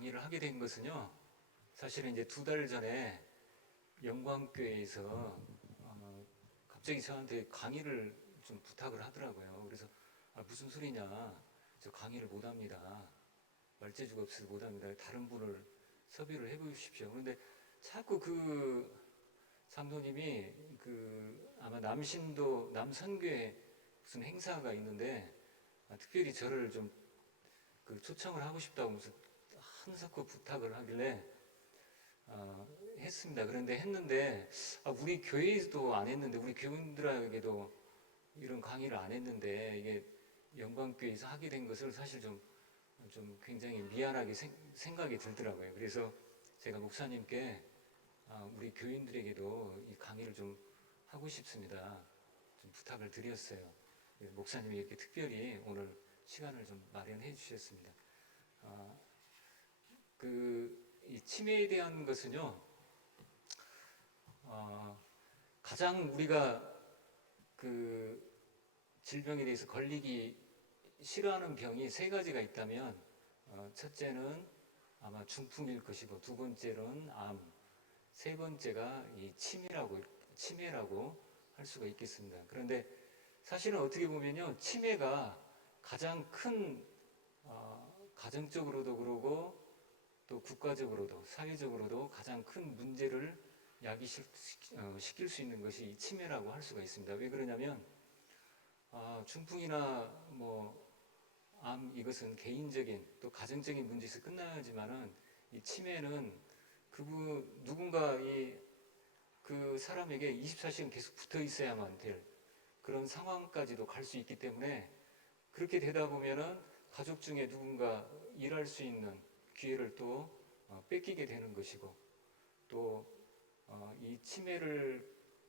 강의를 하게 된 것은요, 사실은 이제 2달 전에 영광교회에서 갑자기 저한테 강의를 좀 부탁을 하더라고요. 그래서 무슨 소리냐, 저 강의를 못합니다. 말재주가 없어서 못합니다. 다른 분을 섭외를 해보십시오. 그런데 자꾸 그 장로님이 아마 남신도 남선교회 무슨 행사가 있는데 특별히 저를 좀 초청을 하고 싶다고 무슨 한석구 부탁을 하길래 했습니다. 그런데 했는데 우리 교회에서도 안 했는데 우리 교인들에게도 이런 강의를 안 했는데 이게 영광교회에서 하게 된 것을 사실 좀 굉장히 미안하게 생각이 들더라고요. 그래서 제가 목사님께 우리 교인들에게도 이 강의를 좀 하고 싶습니다. 좀 부탁을 드렸어요. 목사님이 이렇게 특별히 오늘 시간을 좀 마련해 주셨습니다. 이 치매에 대한 것은요, 가장 우리가 질병에 대해서 걸리기 싫어하는 병이 3가지가 있다면, 첫째는 아마 중풍일 것이고, 2번째는 암, 3번째가 이 치매라고 할 수가 있겠습니다. 그런데 사실은 어떻게 보면요, 치매가 가장 큰 가정적으로도 그러고 또 국가적으로도 사회적으로도 가장 큰 문제를 야기시킬 수 있는 것이 이 치매라고 할 수가 있습니다. 왜 그러냐면 중풍이나 암 이것은 개인적인 또 가정적인 문제에서 끝나지만은 이 치매는 누군가 그 사람에게 24시간 계속 붙어 있어야만 될 그런 상황까지도 갈 수 있기 때문에 그렇게 되다 보면은 가족 중에 누군가 일할 수 있는 기회를 또 뺏기게 되는 것이고 또 이 치매를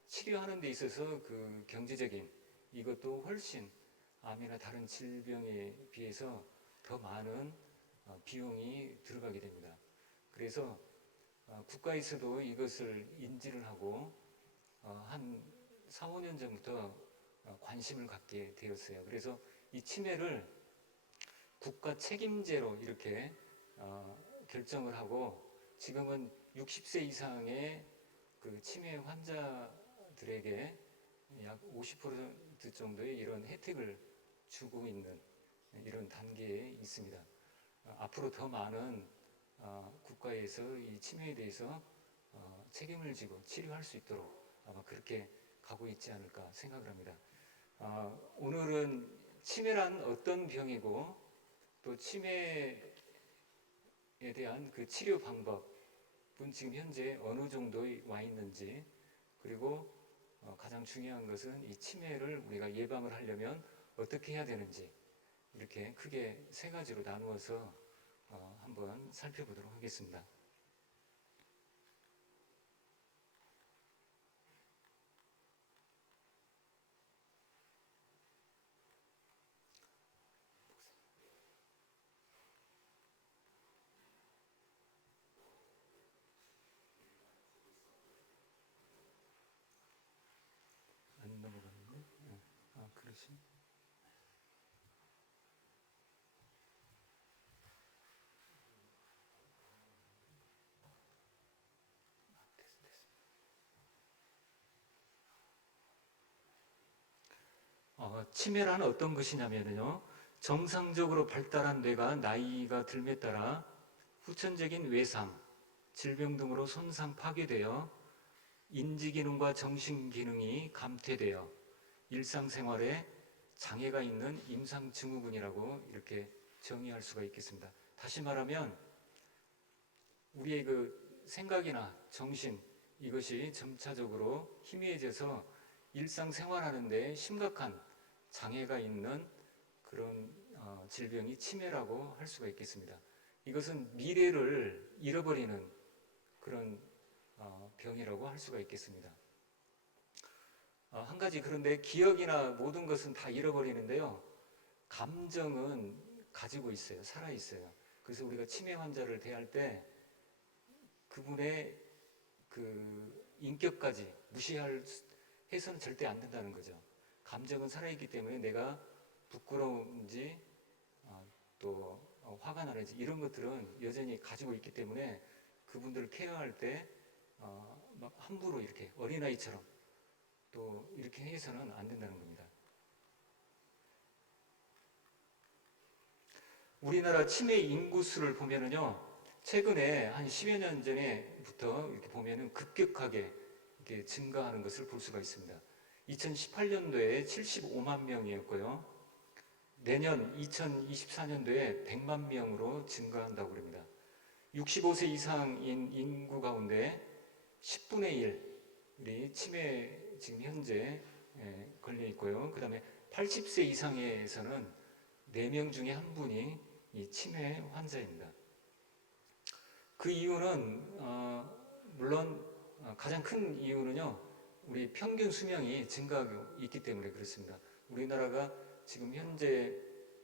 치료하는 데 있어서 그 경제적인 이것도 훨씬 암이나 다른 질병에 비해서 더 많은 비용이 들어가게 됩니다. 그래서 국가에서도 이것을 인지를 하고 한 4, 5년 전부터 관심을 갖게 되었어요. 그래서 이 치매를 국가 책임제로 이렇게 결정을 하고 지금은 60세 이상의 그 치매 환자들에게 약 50% 정도의 이런 혜택을 주고 있는 이런 단계에 있습니다. 앞으로 더 많은 국가에서 이 치매에 대해서 책임을 지고 치료할 수 있도록 아마 그렇게 가고 있지 않을까 생각을 합니다. 오늘은 치매란 어떤 병이고 또 치매에 대한 그 치료 방법은 지금 현재 어느 정도에 와 있는지 그리고 가장 중요한 것은 이 치매를 우리가 예방을 하려면 어떻게 해야 되는지 이렇게 크게 3가지로 나누어서 한번 살펴보도록 하겠습니다. 안 넘어갔는데? 그러시? 치매란 어떤 것이냐면요. 정상적으로 발달한 뇌가 나이가 들에 따라 후천적인 외상, 질병 등으로 손상 파괴되어 인지기능과 정신기능이 감퇴되어 일상생활에 장애가 있는 임상증후군이라고 이렇게 정의할 수가 있겠습니다. 다시 말하면 우리의 그 생각이나 정신 이것이 점차적으로 희미해져서 일상생활하는 데 심각한 장애가 있는 그런 질병이 치매라고 할 수가 있겠습니다. 이것은 미래를 잃어버리는 그런 병이라고 할 수가 있겠습니다. 한 가지 그런데 기억이나 모든 것은 다 잃어버리는데요. 감정은 가지고 있어요. 살아 있어요. 그래서 우리가 치매 환자를 대할 때 그분의 그 인격까지 해서는 절대 안 된다는 거죠. 감정은 살아있기 때문에 내가 부끄러운지 또 화가 나는지 이런 것들은 여전히 가지고 있기 때문에 그분들을 케어할 때 막 함부로 이렇게 어린아이처럼 또 이렇게 해서는 안 된다는 겁니다. 우리나라 치매 인구수를 보면은요, 최근에 한 10여 년 전에부터 이렇게 보면은 급격하게 이렇게 증가하는 것을 볼 수가 있습니다. 2018년도에 75만 명이었고요. 내년 2024년도에 100만 명으로 증가한다고 합니다. 65세 이상인 인구 가운데 10분의 1이 치매 지금 현재 걸려 있고요. 그 다음에 80세 이상에서는 4명 중에 1분이 이 치매 환자입니다. 그 이유는 물론 가장 큰 이유는요, 우리 평균 수명이 증가하고 있기 때문에 그렇습니다. 우리나라가 지금 현재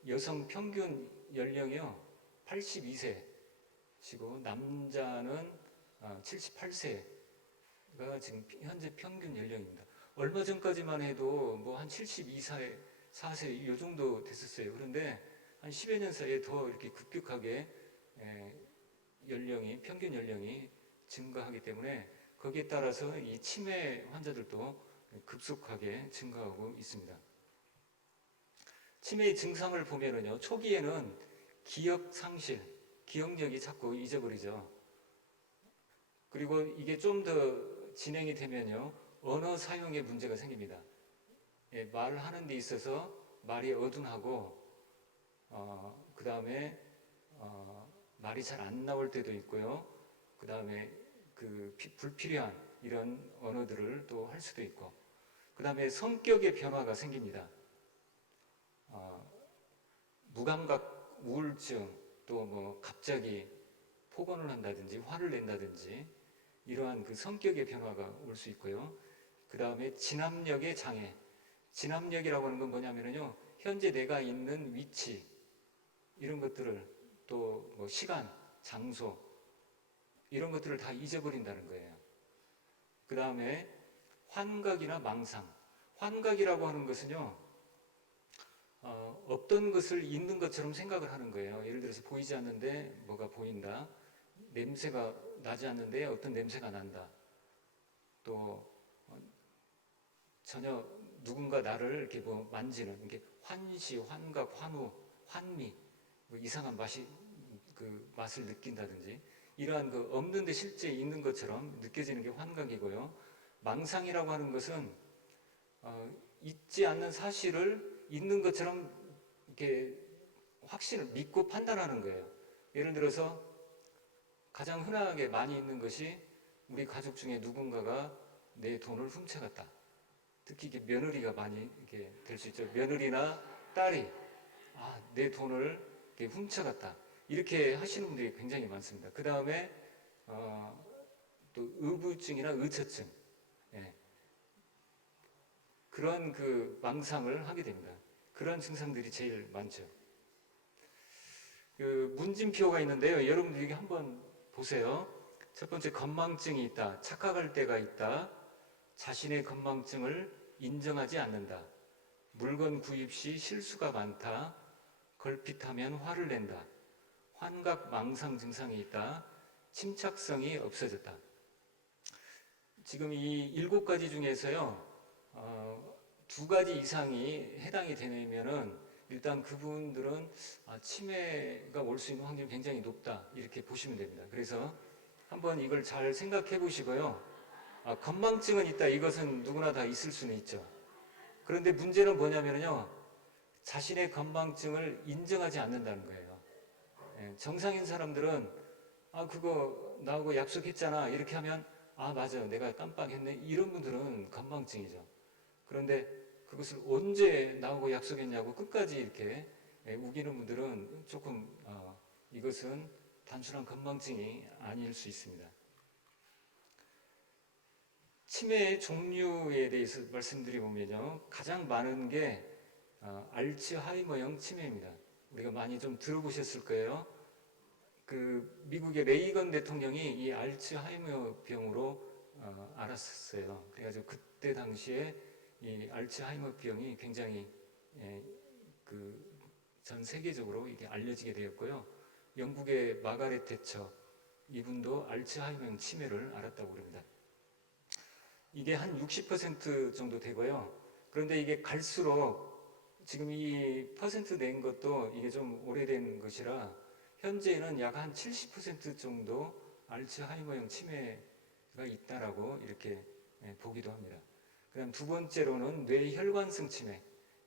여성 평균 연령이요 82세시고 남자는 78세가 지금 현재 평균 연령입니다. 얼마 전까지만 해도 뭐 한 72세, 4세 이 정도 됐었어요. 그런데 한 10여 년 사이에 더 이렇게 급격하게 연령이 평균 연령이 증가하기 때문에 거기에 따라서 이 치매 환자들도 급속하게 증가하고 있습니다. 치매의 증상을 보면은요, 초기에는 기억 상실, 기억력이 자꾸 잊어버리죠. 그리고 이게 좀 더 진행이 되면요, 언어 사용에 문제가 생깁니다. 말을 하는 데 있어서 말이 어둔하고, 그 다음에 말이 잘 안 나올 때도 있고요. 그 다음에 그 불필요한 이런 언어들을 또 할 수도 있고, 그 다음에 성격의 변화가 생깁니다. 무감각 우울증, 또 뭐 갑자기 폭언을 한다든지 화를 낸다든지 이러한 그 성격의 변화가 올 수 있고요. 그 다음에 진압력의 장애. 진압력이라고 하는 건 뭐냐면요, 현재 내가 있는 위치 이런 것들을 또 뭐 시간, 장소 이런 것들을 다 잊어버린다는 거예요. 그 다음에 환각이나 망상. 환각이라고 하는 것은요, 없던 것을 있는 것처럼 생각을 하는 거예요. 예를 들어서 보이지 않는데 뭐가 보인다. 냄새가 나지 않는데 어떤 냄새가 난다. 또 전혀 누군가 나를 이렇게 뭐 만지는 이게 환시, 환각, 환우, 환미, 뭐 이상한 그 맛을 느낀다든지 이러한 그 없는데 실제 있는 것처럼 느껴지는 게 환각이고요. 망상이라고 하는 것은 있지 않는 사실을 있는 것처럼 이렇게 확신을 믿고 판단하는 거예요. 예를 들어서 가장 흔하게 많이 있는 것이 우리 가족 중에 누군가가 내 돈을 훔쳐갔다. 특히 이게 며느리가 많이 이렇게 될 수 있죠. 며느리나 딸이 내 돈을 이렇게 훔쳐갔다. 이렇게 하시는 분들이 굉장히 많습니다. 그 다음에 또 의부증이나 의처증, 예. 그런 그 망상을 하게 됩니다. 그런 증상들이 제일 많죠. 그 문진표가 있는데요. 여러분들이 한번 보세요. 첫 번째, 건망증이 있다. 착각할 때가 있다. 자신의 건망증을 인정하지 않는다. 물건 구입 시 실수가 많다. 걸핏하면 화를 낸다. 환각 망상 증상이 있다. 침착성이 없어졌다. 지금 이 7가지 중에서요, 2가지 이상이 해당이 되면은 일단 그분들은 치매가 올 수 있는 확률이 굉장히 높다. 이렇게 보시면 됩니다. 그래서 한번 이걸 잘 생각해 보시고요. 건망증은 있다. 이것은 누구나 다 있을 수는 있죠. 그런데 문제는 뭐냐면요, 자신의 건망증을 인정하지 않는다는 거예요. 정상인 사람들은 그거 나하고 약속했잖아. 이렇게 하면 맞아. 내가 깜빡했네. 이런 분들은 건망증이죠. 그런데 그것을 언제 나하고 약속했냐고 끝까지 이렇게 우기는 분들은 조금 이것은 단순한 건망증이 아닐 수 있습니다. 치매의 종류에 대해서 말씀드리면요, 가장 많은 게 알츠하이머형 치매입니다. 우리가 많이 좀 들어보셨을 거예요. 그 미국의 레이건 대통령이 이 알츠하이머 병으로 알았었어요. 그래가지고 그때 당시에 이 알츠하이머 병이 굉장히 그 전 세계적으로 이게 알려지게 되었고요. 영국의 마가렛 대처 이분도 알츠하이머형 치매를 앓았다고 그럽니다. 이게 한 60% 정도 되고요. 그런데 이게 갈수록 지금 이 퍼센트 낸 것도 이게 좀 오래된 것이라 현재는 약 한 70% 정도 알츠하이머형 치매가 있다라고 이렇게 보기도 합니다. 그다음 두 번째로는 뇌혈관성 치매.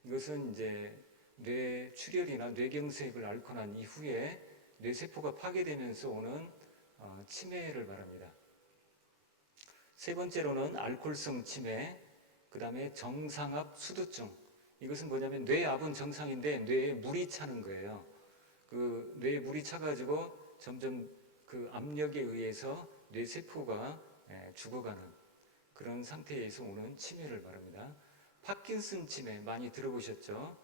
이것은 이제 뇌 출혈이나 뇌경색을 앓고 난 이후에 뇌세포가 파괴되면서 오는 치매를 말합니다. 세 번째로는 알코올성 치매, 그 다음에 정상압 수두증. 이것은 뭐냐면 뇌압은 정상인데 뇌에 물이 차는 거예요. 그 뇌에 물이 차가지고 점점 그 압력에 의해서 뇌세포가 죽어가는 그런 상태에서 오는 치매를 말합니다. 파킨슨 치매 많이 들어보셨죠?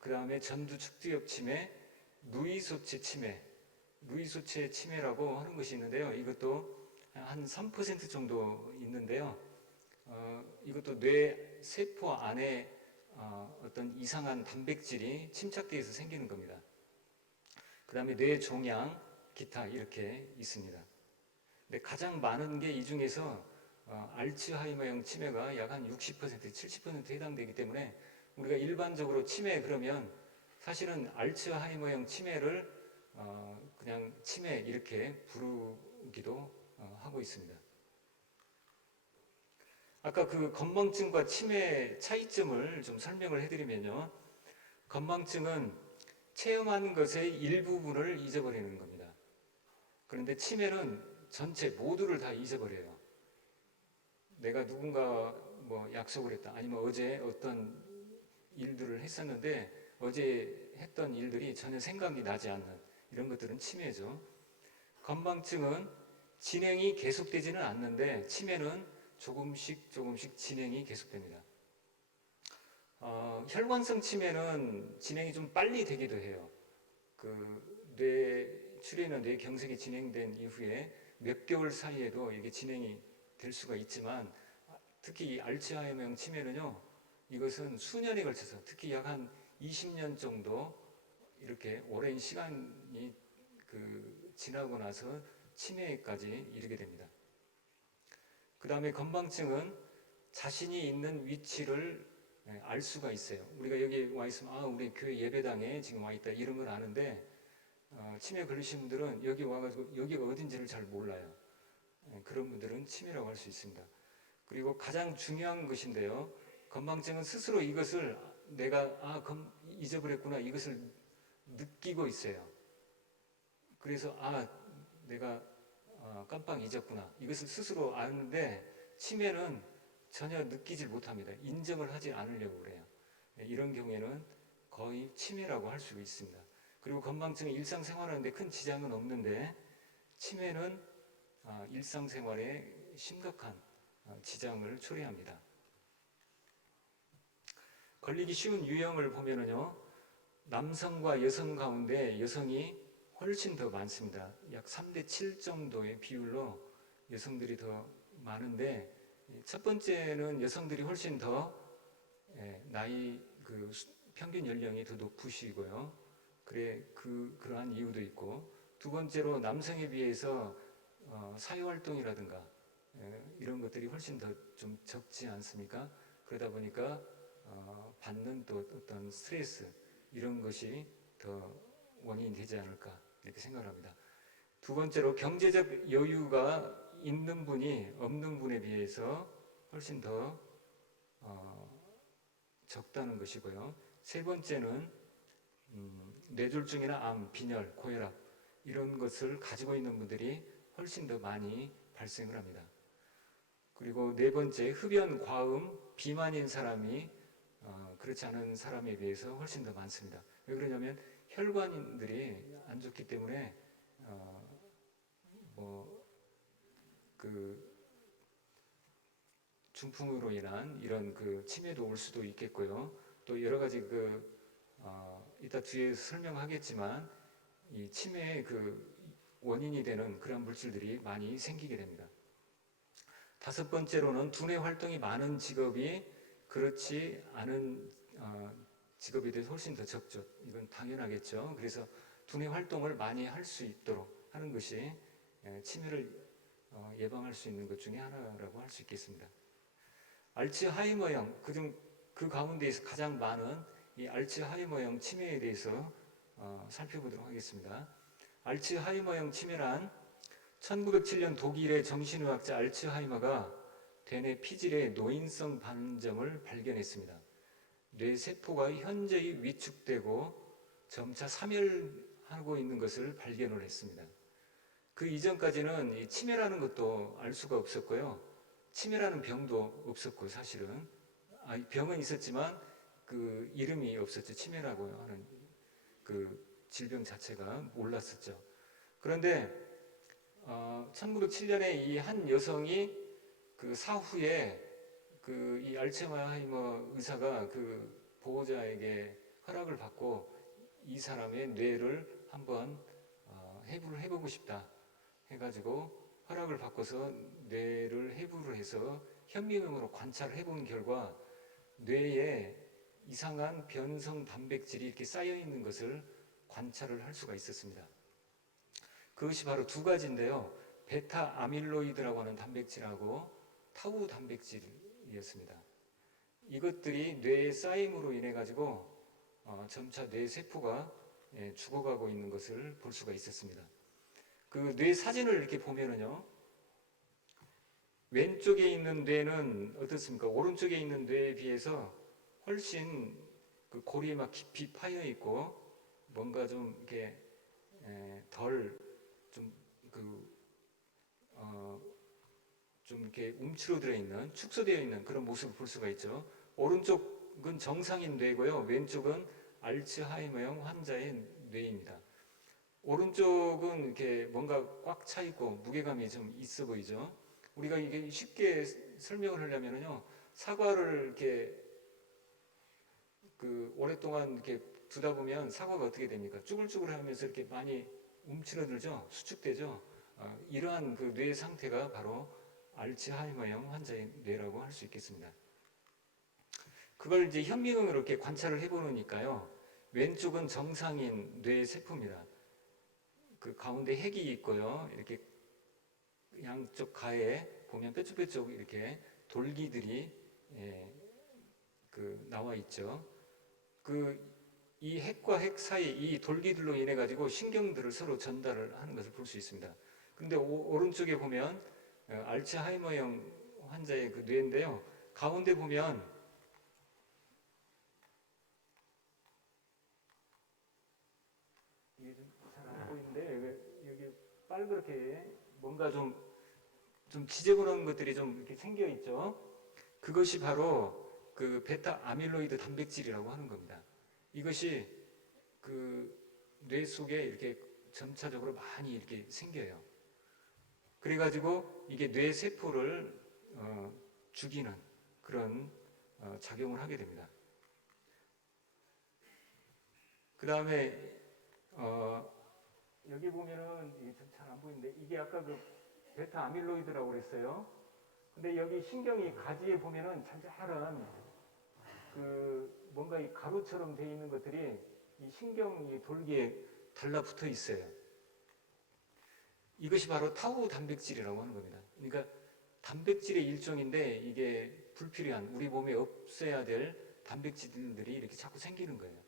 그 다음에 전두축두엽 치매, 루이소체 치매, 루이소체 치매라고 하는 것이 있는데요. 이것도 한 3% 정도 있는데요. 이것도 뇌 세포 안에 어떤 이상한 단백질이 침착되어서 생기는 겁니다. 그 다음에 뇌종양, 기타 이렇게 있습니다. 근데 가장 많은 게 이 중에서 알츠하이머형 치매가 약 한 60%, 70% 해당되기 때문에 우리가 일반적으로 치매 그러면 사실은 알츠하이머형 치매를 그냥 치매 이렇게 부르기도 하고 있습니다. 아까 그 건망증과 치매 차이점을 좀 설명을 해드리면요. 건망증은 체험한 것의 일부분을 잊어버리는 겁니다. 그런데 치매는 전체 모두를 다 잊어버려요. 내가 누군가 뭐 약속을 했다. 아니면 어제 어떤 일들을 했었는데 어제 했던 일들이 전혀 생각이 나지 않는 이런 것들은 치매죠. 건망증은 진행이 계속되지는 않는데 치매는 조금씩 진행이 계속됩니다. 혈관성 치매는 진행이 좀 빨리 되기도 해요. 그 뇌 출혈이나 뇌경색이 진행된 이후에 몇 개월 사이에도 이게 진행이 될 수가 있지만 특히 이 알츠하이머형 치매는요, 이것은 수년에 걸쳐서 특히 약 한 20년 정도 이렇게 오랜 시간이 지나고 나서 치매까지 이르게 됩니다. 그 다음에 건망증은 자신이 있는 위치를 알 수가 있어요. 우리가 여기 와 있으면 우리 교회 예배당에 지금 와 있다 이런 걸 아는데 치매 걸리신 분들은 여기 와가지고 여기가 어딘지를 잘 몰라요. 그런 분들은 치매라고 할 수 있습니다. 그리고 가장 중요한 것인데요. 건망증은 스스로 이것을 내가 잊어버렸구나 이것을 느끼고 있어요. 그래서 내가 깜빡 잊었구나 이것을 스스로 아는데 치매는 전혀 느끼질 못합니다. 인정을 하지 않으려고 그래요. 이런 경우에는 거의 치매라고 할 수 있습니다. 그리고 건망증은 일상생활하는데 큰 지장은 없는데 치매는 일상생활에 심각한 지장을 초래합니다. 걸리기 쉬운 유형을 보면은요, 남성과 여성 가운데 여성이 훨씬 더 많습니다. 약 3대 7 정도의 비율로 여성들이 더 많은데 첫 번째는 여성들이 훨씬 더 나이 평균 연령이 더 높으시고요. 그러한 이유도 있고 두 번째로 남성에 비해서 사회활동이라든가 이런 것들이 훨씬 더 좀 적지 않습니까? 그러다 보니까 받는 또 어떤 스트레스 이런 것이 더 원인이 되지 않을까 이렇게 생각을 합니다. 두 번째로 경제적 여유가 있는 분이 없는 분에 비해서 훨씬 더 적다는 것이고요. 세 번째는 뇌졸중이나 암, 빈혈, 고혈압 이런 것을 가지고 있는 분들이 훨씬 더 많이 발생을 합니다. 그리고 네 번째, 흡연, 과음, 비만인 사람이 그렇지 않은 사람에 비해서 훨씬 더 많습니다. 왜 그러냐면 혈관들이 안 좋기 때문에 중풍으로 인한 이런 치매도 올 수도 있겠고요. 또 여러 가지 이따 뒤에 설명하겠지만 이 치매의 원인이 되는 그런 물질들이 많이 생기게 됩니다. 다섯 번째로는 두뇌 활동이 많은 직업이 그렇지 않은 직업에 대해서 훨씬 더 적죠. 이건 당연하겠죠. 그래서 두뇌 활동을 많이 할 수 있도록 하는 것이 치매를 예방할 수 있는 것 중에 하나라고 할 수 있겠습니다. 알츠하이머형 그중 그 가운데에서 가장 많은 이 알츠하이머형 치매에 대해서 살펴보도록 하겠습니다. 알츠하이머형 치매란 1907년 독일의 정신의학자 알츠하이머가 대뇌 피질의 노인성 반점을 발견했습니다. 뇌세포가 현저히 위축되고 점차 사멸하고 있는 것을 발견을 했습니다. 그 이전까지는 이 치매라는 것도 알 수가 없었고요. 치매라는 병도 없었고 사실은 병은 있었지만 그 이름이 없었죠. 치매라고 하는 그 질병 자체가 몰랐었죠. 그런데 1907년에 이 한 여성이 그 사후에 그 이 알츠하이머 의사가 그 보호자에게 허락을 받고 이 사람의 뇌를 한번 해부를 해보고 싶다 해가지고 허락을 받고서 뇌를 해부를 해서 현미경으로 관찰을 해본 결과 뇌에 이상한 변성 단백질이 이렇게 쌓여 있는 것을 관찰을 할 수가 있었습니다. 그것이 바로 두 가지인데요. 베타 아밀로이드라고 하는 단백질하고 타우 단백질이었습니다. 이것들이 뇌에 쌓임으로 인해 가지고 점차 뇌 세포가 죽어가고 있는 것을 볼 수가 있었습니다. 그 뇌 사진을 이렇게 보면은요, 왼쪽에 있는 뇌는 어떻습니까? 오른쪽에 있는 뇌에 비해서 훨씬 그 골이 막 깊이 파여 있고 뭔가 좀 이렇게 덜 좀 이렇게 움츠러들어 있는 축소되어 있는 그런 모습을 볼 수가 있죠. 오른쪽은 정상인 뇌고요, 왼쪽은 알츠하이머형 환자의 뇌입니다. 오른쪽은 이렇게 뭔가 꽉 차 있고 무게감이 좀 있어 보이죠. 우리가 이게 쉽게 설명을 하려면요, 사과를 이렇게 그 오랫동안 이렇게 두다 보면 사과가 어떻게 됩니까? 쭈글쭈글하면서 이렇게 많이 움츠러들죠, 수축되죠. 이러한 그 뇌 상태가 바로 알츠하이머형 환자의 뇌라고 할 수 있겠습니다. 그걸 이제 현미경으로 이렇게 관찰을 해보니까요, 왼쪽은 정상인 뇌 세포입니다. 그 가운데 핵이 있고요, 이렇게 양쪽 가에 보면 뾰족뾰족 이렇게 돌기들이 그 나와 있죠. 이 핵과 핵 사이 이 돌기들로 인해 가지고 신경들을 서로 전달을 하는 것을 볼 수 있습니다. 근데 오른쪽에 보면 알츠하이머형 환자의 그 뇌인데요, 가운데 보면 이게 좀 잘 안 보이는데 여기 빨갛게 뭔가 좀 지저분한 것들이 좀 이렇게 생겨 있죠. 그것이 바로 그 베타 아밀로이드 단백질이라고 하는 겁니다. 이것이 그 뇌 속에 이렇게 점차적으로 많이 이렇게 생겨요. 그래가지고 이게 뇌 세포를 죽이는 그런 작용을 하게 됩니다. 그 다음에 여기 보면은 잘 안 보이는데 이게 아까 그 베타 아밀로이드라고 그랬어요. 근데 여기 신경이 가지에 보면은 잔잔한 그 뭔가 이 가루처럼 되어 있는 것들이 이 신경 이 돌기에 달라붙어 있어요. 이것이 바로 타우 단백질이라고 하는 겁니다. 그러니까 단백질의 일종인데 이게 불필요한 우리 몸에 없어야 될 단백질들이 이렇게 자꾸 생기는 거예요.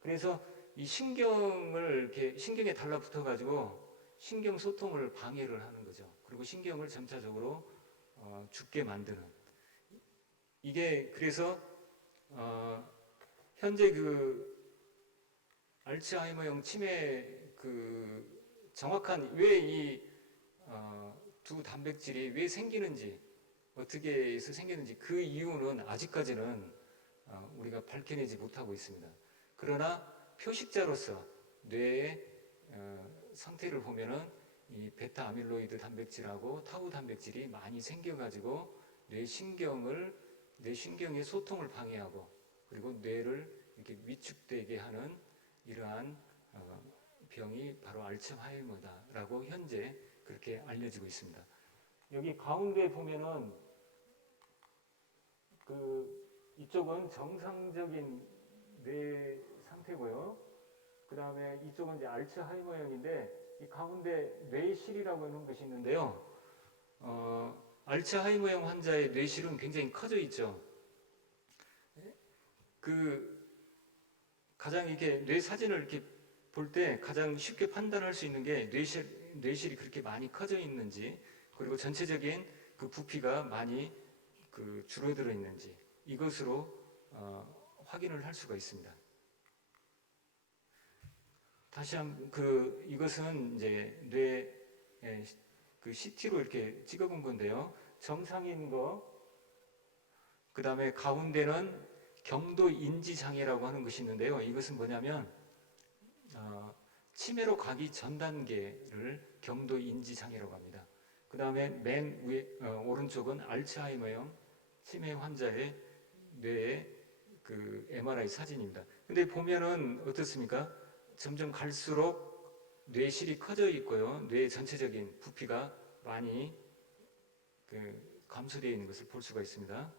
그래서 이 신경을 이렇게 신경에 달라붙어 가지고 신경 소통을 방해를 하는 거죠. 그리고 신경을 점차적으로 죽게 만드는, 이게 그래서 현재 그 알츠하이머형 치매 그 정확한 왜 이 두 단백질이 왜 생기는지, 어떻게 해서 생기는지 그 이유는 아직까지는 우리가 밝혀내지 못하고 있습니다. 그러나 표식자로서 뇌의 상태를 보면은 이 베타 아밀로이드 단백질하고 타우 단백질이 많이 생겨가지고 뇌 신경의 소통을 방해하고 그리고 뇌를 이렇게 위축되게 하는 이러한 병이 바로 알츠하이머다라고 현재 그렇게 알려지고 있습니다. 여기 가운데 보면은 이쪽은 정상적인 뇌 상태고요. 그 다음에 이쪽은 이제 알츠하이머형인데 이 가운데 뇌실이라고 하는 것이 있는데요. 알츠하이머형 환자의 뇌실은 굉장히 커져 있죠. 그 가장 이렇게 뇌 사진을 이렇게 볼 때 가장 쉽게 판단할 수 있는 게 뇌실이 그렇게 많이 커져 있는지, 그리고 전체적인 그 부피가 많이 그 줄어들어 있는지 이것으로 확인을 할 수가 있습니다. 다시 한번 이것은 이제 뇌 그 CT로 이렇게 찍어본 건데요. 정상인 거, 그 다음에 가운데는 경도 인지 장애라고 하는 것이 있는데요. 이것은 뭐냐면 치매로 가기 전 단계를 경도 인지 장애라고 합니다. 그 다음에 맨 위에 오른쪽은 알츠하이머형 치매 환자의 뇌의 그 MRI 사진입니다. 근데 보면은 어떻습니까? 점점 갈수록 뇌실이 커져 있고요. 뇌 전체적인 부피가 많이 감소되어 있는 것을 볼 수가 있습니다.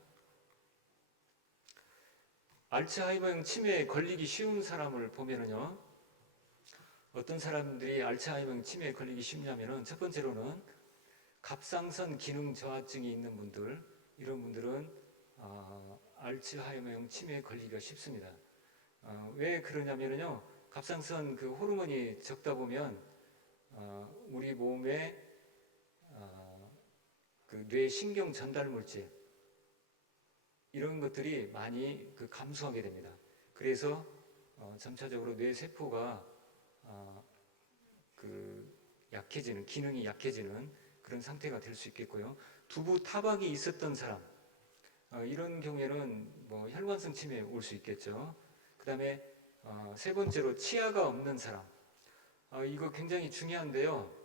알츠하이머형 치매에 걸리기 쉬운 사람을 보면은요, 어떤 사람들이 알츠하이머형 치매에 걸리기 쉽냐면은 첫 번째로는 갑상선 기능 저하증이 있는 분들, 이런 분들은 알츠하이머형 치매에 걸리기가 쉽습니다. 왜 그러냐면요, 갑상선 그 호르몬이 적다 보면 우리 몸에 그 뇌 신경 전달 물질 이런 것들이 많이 감소하게 됩니다. 그래서 점차적으로 뇌 세포가 약해지는, 기능이 약해지는 그런 상태가 될 수 있겠고요. 두부 타박이 있었던 사람, 이런 경우에는 뭐 혈관성 치매에 올 수 있겠죠. 그 다음에 세 번째로 치아가 없는 사람, 이거 굉장히 중요한데요.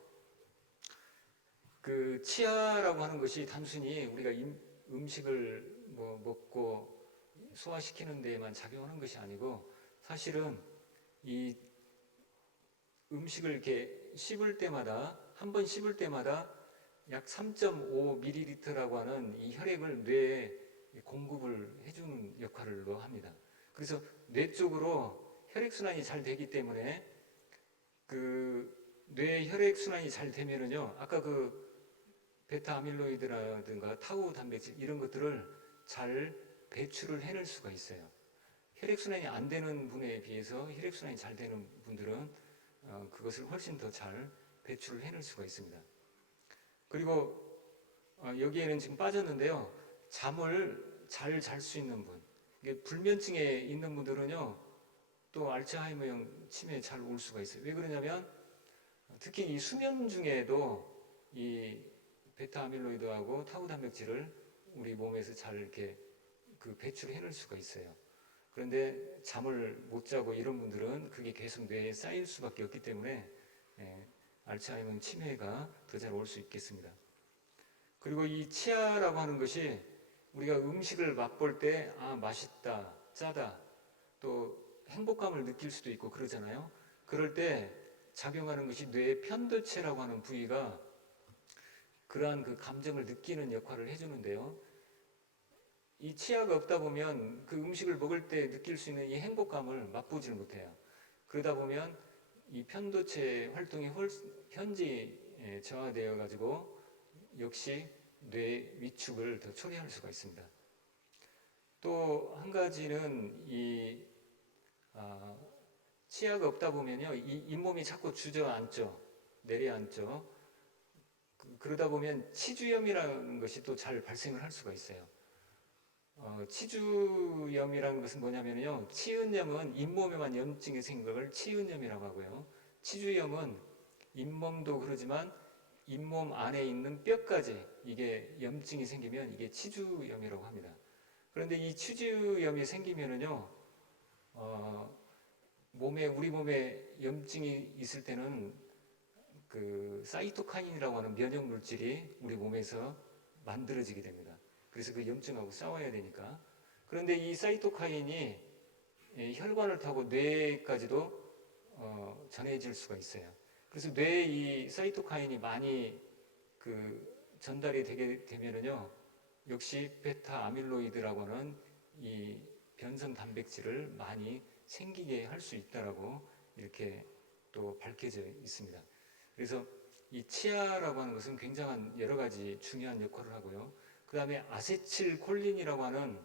그 치아라고 하는 것이 단순히 우리가 음식을 뭐 먹고 소화시키는 데에만 작용하는 것이 아니고, 사실은 이 음식을 이렇게 씹을 때마다, 한 번 씹을 때마다 약 3.5ml라고 하는 이 혈액을 뇌에 공급을 해주는 역할을 합니다. 그래서 뇌 쪽으로 혈액순환이 잘 되기 때문에 뇌 혈액순환이 잘 되면은요, 아까 베타 아밀로이드라든가 타우 단백질 이런 것들을 잘 배출을 해낼 수가 있어요. 혈액순환이 안 되는 분에 비해서 혈액순환이 잘 되는 분들은 그것을 훨씬 더 잘 배출을 해낼 수가 있습니다. 그리고 여기에는 지금 빠졌는데요. 잠을 잘 잘 수 있는 분, 불면증에 있는 분들은요, 또 알츠하이머형 치매에 잘 올 수가 있어요. 왜 그러냐면 특히 이 수면 중에도 이 베타 아밀로이드하고 타우 단백질을 우리 몸에서 잘 이렇게 배출해낼 수가 있어요. 그런데 잠을 못 자고 이런 분들은 그게 계속 뇌에 쌓일 수밖에 없기 때문에 알츠하이머 치매가 더 잘 올 수 있겠습니다. 그리고 이 치아라고 하는 것이 우리가 음식을 맛볼 때 맛있다, 짜다, 또 행복감을 느낄 수도 있고 그러잖아요. 그럴 때 작용하는 것이 뇌의 편도체라고 하는 부위가 그러한 감정을 느끼는 역할을 해주는데요. 이 치아가 없다 보면 그 음식을 먹을 때 느낄 수 있는 이 행복감을 맛보지를 못해요. 그러다 보면 이 편도체 활동이 현지 저하되어 가지고 역시 뇌 위축을 더 초래할 수가 있습니다. 또 한 가지는 이 치아가 없다 보면요, 이 잇몸이 자꾸 주저앉죠, 내려앉죠. 그러다 보면 치주염이라는 것이 또 잘 발생을 할 수가 있어요. 치주염이라는 것은 뭐냐면요, 치은염은 잇몸에만 염증이 생긴 걸 치은염이라고 하고요. 치주염은 잇몸도 그러지만 잇몸 안에 있는 뼈까지 이게 염증이 생기면 이게 치주염이라고 합니다. 그런데 이 치주염이 생기면은요, 우리 몸에 염증이 있을 때는 사이토카인이라고 하는 면역 물질이 우리 몸에서 만들어지게 됩니다. 그래서 그 염증하고 싸워야 되니까. 그런데 이 사이토카인이 혈관을 타고 뇌까지도 전해질 수가 있어요. 그래서 뇌에 이 사이토카인이 많이 전달이 되게 되면은요, 역시 베타 아밀로이드라고 하는 이 변성 단백질을 많이 생기게 할 수 있다라고 이렇게 또 밝혀져 있습니다. 그래서 이 치아라고 하는 것은 굉장한 여러 가지 중요한 역할을 하고요. 그 다음에 아세틸콜린이라고 하는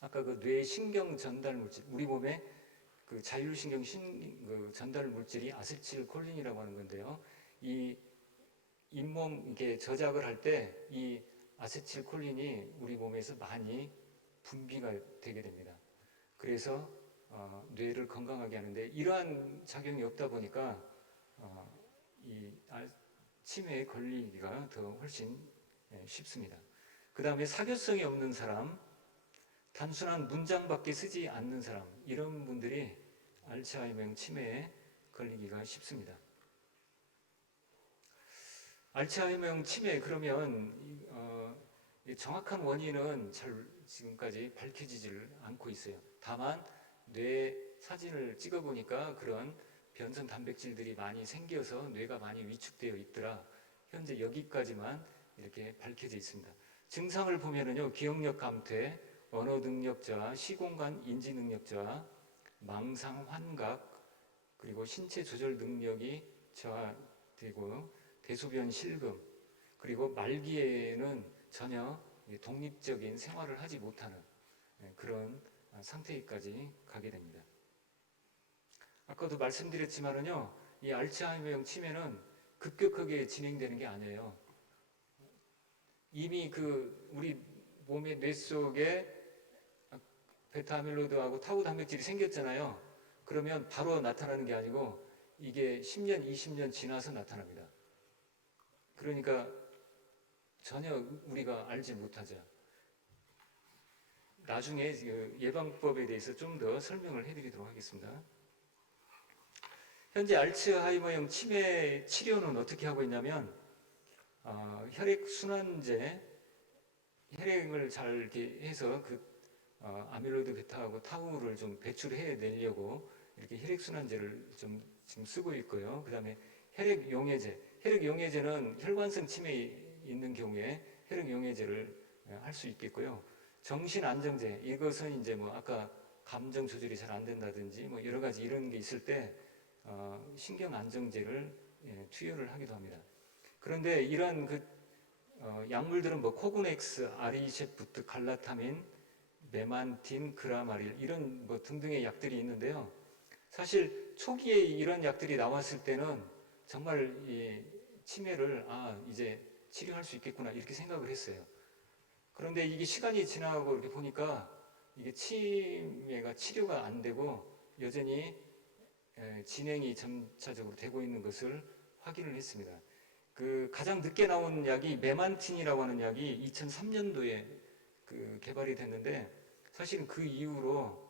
아까 그 뇌 신경 전달 물질, 우리 몸에 그 자율신경 그 전달 물질이 아세틸콜린이라고 하는 건데요. 이 잇몸 이렇게 저작을 할 때 이 아세틸콜린이 우리 몸에서 많이 분비가 되게 됩니다. 그래서 뇌를 건강하게 하는데 이러한 작용이 없다 보니까 이 치매에 걸리기가 더 훨씬 쉽습니다. 그 다음에 사교성이 없는 사람, 단순한 문장밖에 쓰지 않는 사람, 이런 분들이 알츠하이머형 치매에 걸리기가 쉽습니다. 알츠하이머형 치매 그러면 정확한 원인은 잘 지금까지 밝혀지질 않고 있어요. 다만 뇌 사진을 찍어보니까 그런 변성 단백질들이 많이 생겨서 뇌가 많이 위축되어 있더라. 현재 여기까지만 이렇게 밝혀져 있습니다. 증상을 보면은요, 기억력 감퇴, 언어 능력 저하, 시공간 인지 능력 저하, 망상 환각, 그리고 신체 조절 능력이 저하되고 대소변 실금, 그리고 말기에는 전혀 독립적인 생활을 하지 못하는 그런 상태까지 가게 됩니다. 아까도 말씀드렸지만은요, 이 알츠하이머형 치매는 급격하게 진행되는 게 아니에요. 이미 그 우리 몸의 뇌 속에 베타 아밀로이드하고 타우 단백질이 생겼잖아요. 그러면 바로 나타나는 게 아니고 이게 10년, 20년 지나서 나타납니다. 그러니까 전혀 우리가 알지 못하죠. 나중에 예방법에 대해서 좀 더 설명을 해드리도록 하겠습니다. 현재 알츠하이머형 치매 치료는 어떻게 하고 있냐면 혈액순환제, 혈액을 잘 이렇게 해서 그 아밀로이드 베타하고 타우를 좀 배출해 내려고 이렇게 혈액순환제를 좀 지금 쓰고 있고요. 그 다음에 혈액용해제, 혈액용해제는 혈관성 치매 있는 경우에 혈액용해제를 할 수 있겠고요. 정신안정제, 이것은 이제 뭐 아까 감정 조절이 잘 안 된다든지 뭐 여러 가지 이런 게 있을 때 신경안정제를 투여를 하기도 합니다. 그런데 이런 약물들은 뭐 코그넥스, 아리셰프트, 갈라타민, 메만틴, 그라마릴 이런 뭐 등등의 약들이 있는데요. 사실 초기에 이런 약들이 나왔을 때는 정말 이 치매를 이제 치료할 수 있겠구나 이렇게 생각을 했어요. 그런데 이게 시간이 지나고 이렇게 보니까 이게 치매가 치료가 안 되고 여전히 진행이 점차적으로 되고 있는 것을 확인을 했습니다. 그 가장 늦게 나온 약이 메만틴이라고 하는 약이 2003년도에 개발이 됐는데 사실은 그 이후로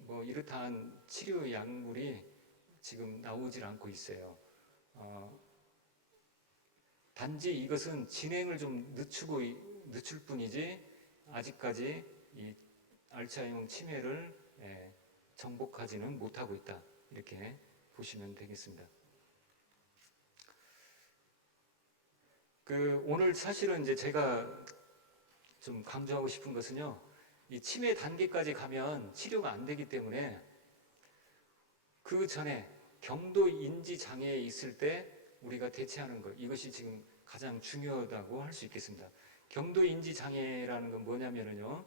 뭐 이렇다한 치료 약물이 지금 나오질 않고 있어요. 단지 이것은 진행을 좀 늦출 뿐이지 아직까지 이 알츠하이머 치매를 정복하지는 못하고 있다. 이렇게 보시면 되겠습니다. 오늘 사실은 이제 제가 좀 강조하고 싶은 것은요, 이 치매 단계까지 가면 치료가 안 되기 때문에 그 전에 경도 인지 장애에 있을 때 우리가 대처하는 것, 이것이 지금 가장 중요하다고 할 수 있겠습니다. 경도 인지 장애라는 건 뭐냐면요,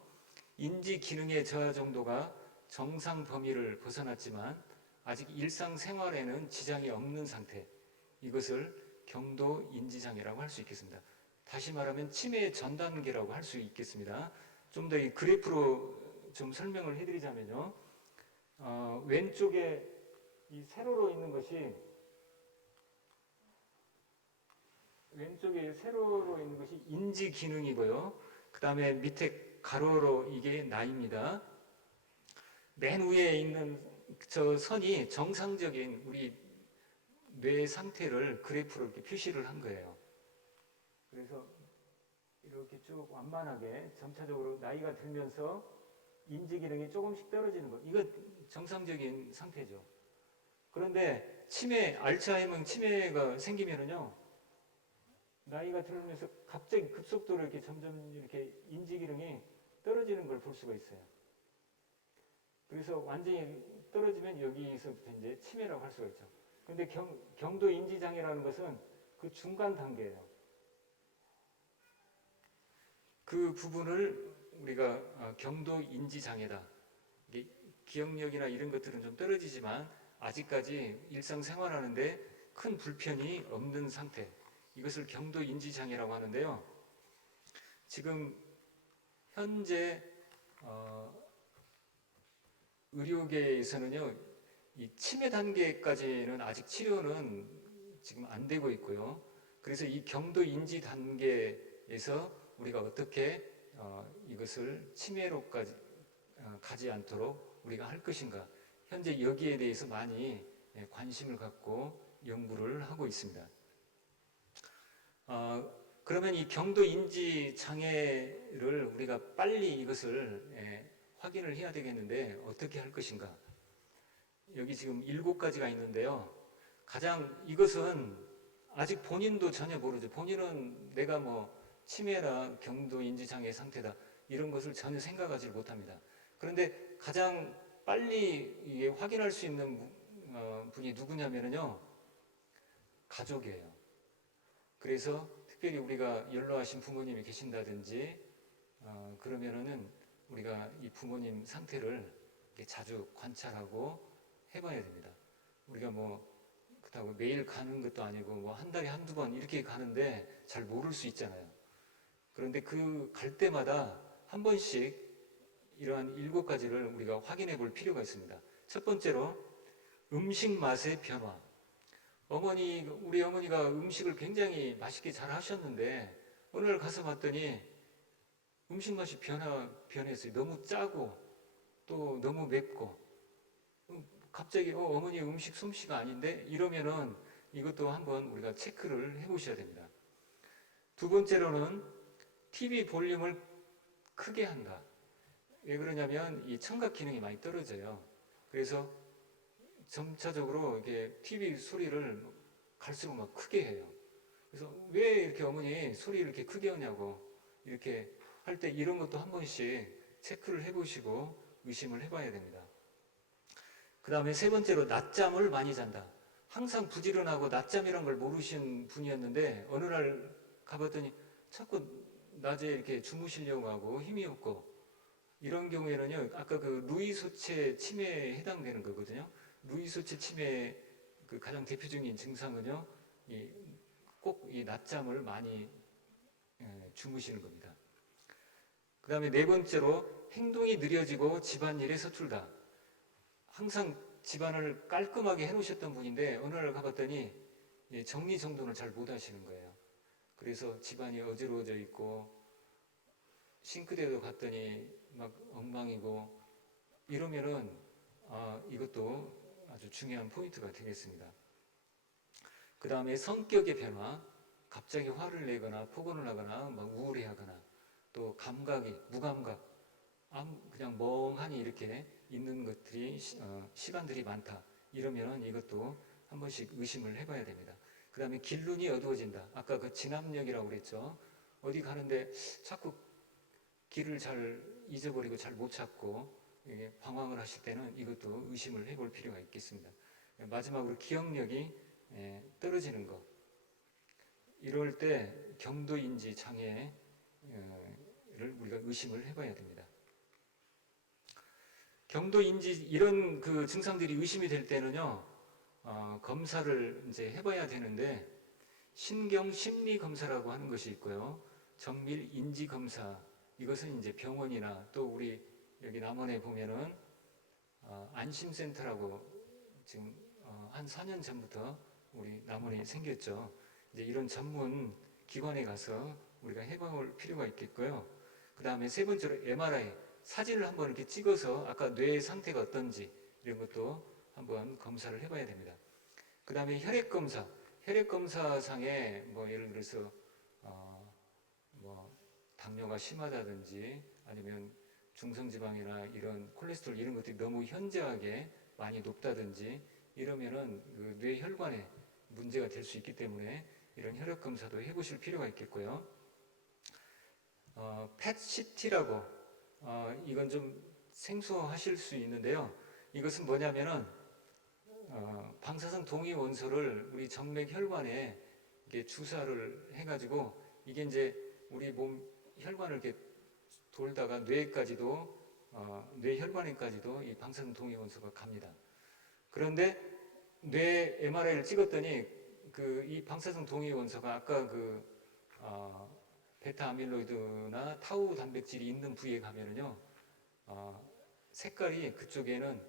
인지 기능의 저하 정도가 정상 범위를 벗어났지만 아직 일상생활에는 지장이 없는 상태, 이것을 경도 인지 장애라고 할 수 있겠습니다. 다시 말하면 치매의 전 단계라고 할 수 있겠습니다. 좀 더 이 그래프로 좀 설명을 해드리자면요, 왼쪽에 이 세로로 있는 것이 인지 기능이고요. 그 다음에 밑에 가로로 이게 나이입니다. 맨 위에 있는 저 선이 정상적인 우리 뇌 상태를 그래프로 이렇게 표시를 한 거예요. 그래서 이렇게 쭉 완만하게 점차적으로 나이가 들면서 인지 기능이 조금씩 떨어지는 거. 이거 정상적인 상태죠. 그런데 알츠하이머 치매가 생기면은요, 나이가 들면서 갑자기 급속도로 이렇게 점점 이렇게 인지 기능이 떨어지는 걸 볼 수가 있어요. 그래서 완전히 떨어지면 여기서부터 이제 치매라고 할 수가 있죠. 근데 경도 인지 장애라는 것은 그 중간 단계예요. 그 부분을 우리가 경도 인지 장애다. 이게 기억력이나 이런 것들은 좀 떨어지지만 아직까지 일상생활하는데 큰 불편이 없는 상태. 이것을 경도 인지 장애라고 하는데요. 지금 현재 의료계에서는요, 이 치매 단계까지는 아직 치료는 지금 안 되고 있고요. 그래서 이 경도 인지 단계에서 우리가 어떻게 이것을 치매로까지 가지 않도록 우리가 할 것인가. 현재 여기에 대해서 많이 관심을 갖고 연구를 하고 있습니다. 그러면 이 경도 인지 장애를 우리가 빨리 이것을 확인을 해야 되겠는데 어떻게 할 것인가? 여기 지금 7가지가 있는데요. 가장 이것은 아직 본인도 전혀 모르죠. 본인은 내가 뭐 치매나 경도 인지 장애 상태다 이런 것을 전혀 생각하지 못합니다. 그런데 가장 빨리 이게 확인할 수 있는 분이 누구냐면요, 가족이에요. 그래서 특별히 우리가 연로하신 부모님이 계신다든지 그러면은 우리가 이 부모님 상태를 자주 관찰하고 해봐야 됩니다. 우리가 뭐 그렇다고 매일 가는 것도 아니고 뭐 한 달에 한두 번 이렇게 가는데 잘 모를 수 있잖아요. 그런데 그 갈 때마다 한 번씩 이러한 7가지를 우리가 확인해 볼 필요가 있습니다. 첫 번째로 음식 맛의 변화. 우리 어머니가 음식을 굉장히 맛있게 잘 하셨는데 어느 날 가서 봤더니 음식 맛이 변했어요. 너무 짜고 또 너무 맵고 갑자기 어머니 음식 솜씨가 아닌데 이러면은 이것도 한번 우리가 체크를 해보셔야 됩니다. 두 번째로는 TV 볼륨을 크게 한다. 왜 그러냐면 이 청각 기능이 많이 떨어져요. 그래서 점차적으로 이게 TV 소리를 갈수록 막 크게 해요. 그래서 왜 이렇게 어머니 소리를 이렇게 크게 하냐고 이렇게 할 때 이런 것도 한 번씩 체크를 해보시고 의심을 해봐야 됩니다. 그 다음에 세 번째로 낮잠을 많이 잔다. 항상 부지런하고 낮잠이란 걸 모르신 분이었는데 어느 날 가봤더니 자꾸 낮에 이렇게 주무시려고 하고 힘이 없고 이런 경우에는요, 아까 그 루이소체 치매에 해당되는 거거든요. 루이소체 치매 그 가장 대표적인 증상은요, 꼭 이 낮잠을 많이 주무시는 겁니다. 그 다음에 네 번째로 행동이 느려지고 집안일에 서툴다. 항상 집안을 깔끔하게 해놓으셨던 분인데 어느 날 가봤더니 정리정돈을 잘 못하시는 거예요. 그래서 집안이 어지러워져 있고 싱크대도 갔더니 막 엉망이고 이러면은 이것도 아주 중요한 포인트가 되겠습니다. 그 다음에 성격의 변화, 갑자기 화를 내거나 폭언을 하거나 막 우울해하거나 또 감각이 무감각, 그냥 멍하니 이렇게 있는 것들이 시간들이 많다. 이러면 이것도 한 번씩 의심을 해봐야 됩니다. 그 다음에 길눈이 어두워진다. 아까 그 진압력이라고 그랬죠. 어디 가는데 자꾸 길을 잘 잊어버리고 잘 못 찾고 방황을 하실 때는 이것도 의심을 해볼 필요가 있겠습니다. 마지막으로 기억력이 떨어지는 것. 이럴 때 경도인지 장애를 우리가 의심을 해봐야 됩니다. 경도인지 이런 그 증상들이 의심이 될 때는요, 검사를 이제 해봐야 되는데 신경심리 검사라고 하는 것이 있고요, 정밀인지 검사. 이것은 이제 병원이나 또 우리 여기 남원에 보면은 안심센터라고 지금 한 4년 전부터 우리 남원에 생겼죠. 이제 이런 전문 기관에 가서 우리가 해볼 필요가 있겠고요. 그 다음에 세 번째로 MRI 사진을 한번 이렇게 찍어서 아까 뇌의 상태가 어떤지 이런 것도 한번 검사를 해봐야 됩니다. 그 다음에 혈액 검사상에 뭐 예를 들어서 뭐 당뇨가 심하다든지 아니면 중성지방이나 이런 콜레스테롤 이런 것들이 너무 현저하게 많이 높다든지 이러면은 그 뇌혈관에 문제가 될 수 있기 때문에 이런 혈액 검사도 해보실 필요가 있겠고요. 펫CT라고 이건 좀 생소하실 수 있는데요. 이것은 뭐냐면은 방사성 동위 원소를 우리 정맥 혈관에 이렇게 주사를 해가지고 이게 이제 우리 몸 혈관을 이렇게 돌다가 뇌까지도 뇌 혈관에까지도 이 방사성 동위 원소가 갑니다. 그런데 뇌 MRI를 찍었더니 그 이 방사성 동위 원소가 아까 그 베타 아밀로이드나 타우 단백질이 있는 부위에 가면은요 색깔이 그쪽에는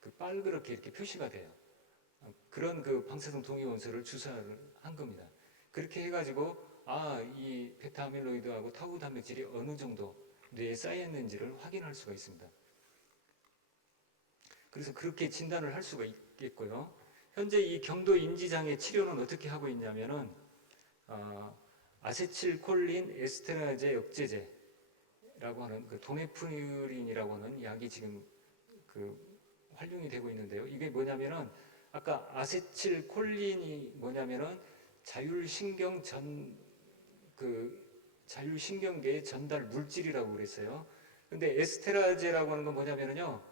그 빨그렇게 이렇게 표시가 돼요. 그런 그 방사성 동위 원소를 주사를 한 겁니다. 그렇게 해가지고 이 베타 아밀로이드하고 타우 단백질이 어느 정도 뇌에 쌓였는지를 확인할 수가 있습니다. 그래서 그렇게 진단을 할 수가 있겠고요. 현재 이 경도 인지장애 치료는 어떻게 하고 있냐면은 아세틸콜린 에스테라제 역제제라고 하는 그 도네프린이라고 하는 약이 지금 그 활용이 되고 있는데요. 이게 뭐냐면은 아까 아세틸콜린이 뭐냐면은 자율신경계의 전달 물질이라고 그랬어요. 근데 에스테라제라고 하는 건 뭐냐면은요.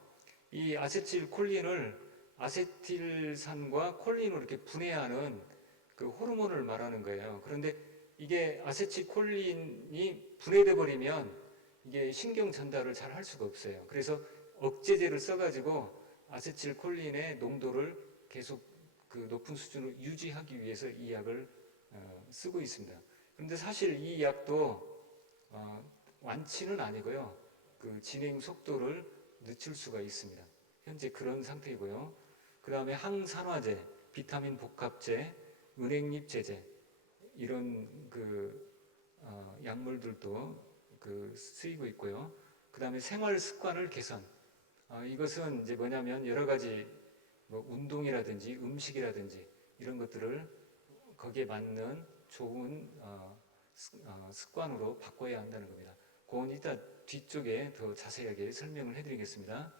이 아세틸콜린을 아세틸산과 콜린으로 이렇게 분해하는 그 호르몬을 말하는 거예요. 그런데 이게 아세틸콜린이 분해돼 버리면 이게 신경 전달을 잘 할 수가 없어요. 그래서 억제제를 써가지고 아세틸콜린의 농도를 계속 그 높은 수준으로 유지하기 위해서 이 약을 쓰고 있습니다. 그런데 사실 이 약도 완치는 아니고요. 그 진행 속도를 늦출 수가 있습니다. 현재 그런 상태이고요. 그 다음에 항산화제, 비타민 복합제, 은행잎제제 이런 그 약물들도 그 쓰이고 있고요. 그 다음에 생활 습관을 개선. 이것은 이제 뭐냐면 여러 가지 뭐 운동이라든지 음식이라든지 이런 것들을 거기에 맞는 좋은 습관으로 바꿔야 한다는 겁니다. 그건 이따 뒤쪽에 더 자세하게 설명을 해드리겠습니다.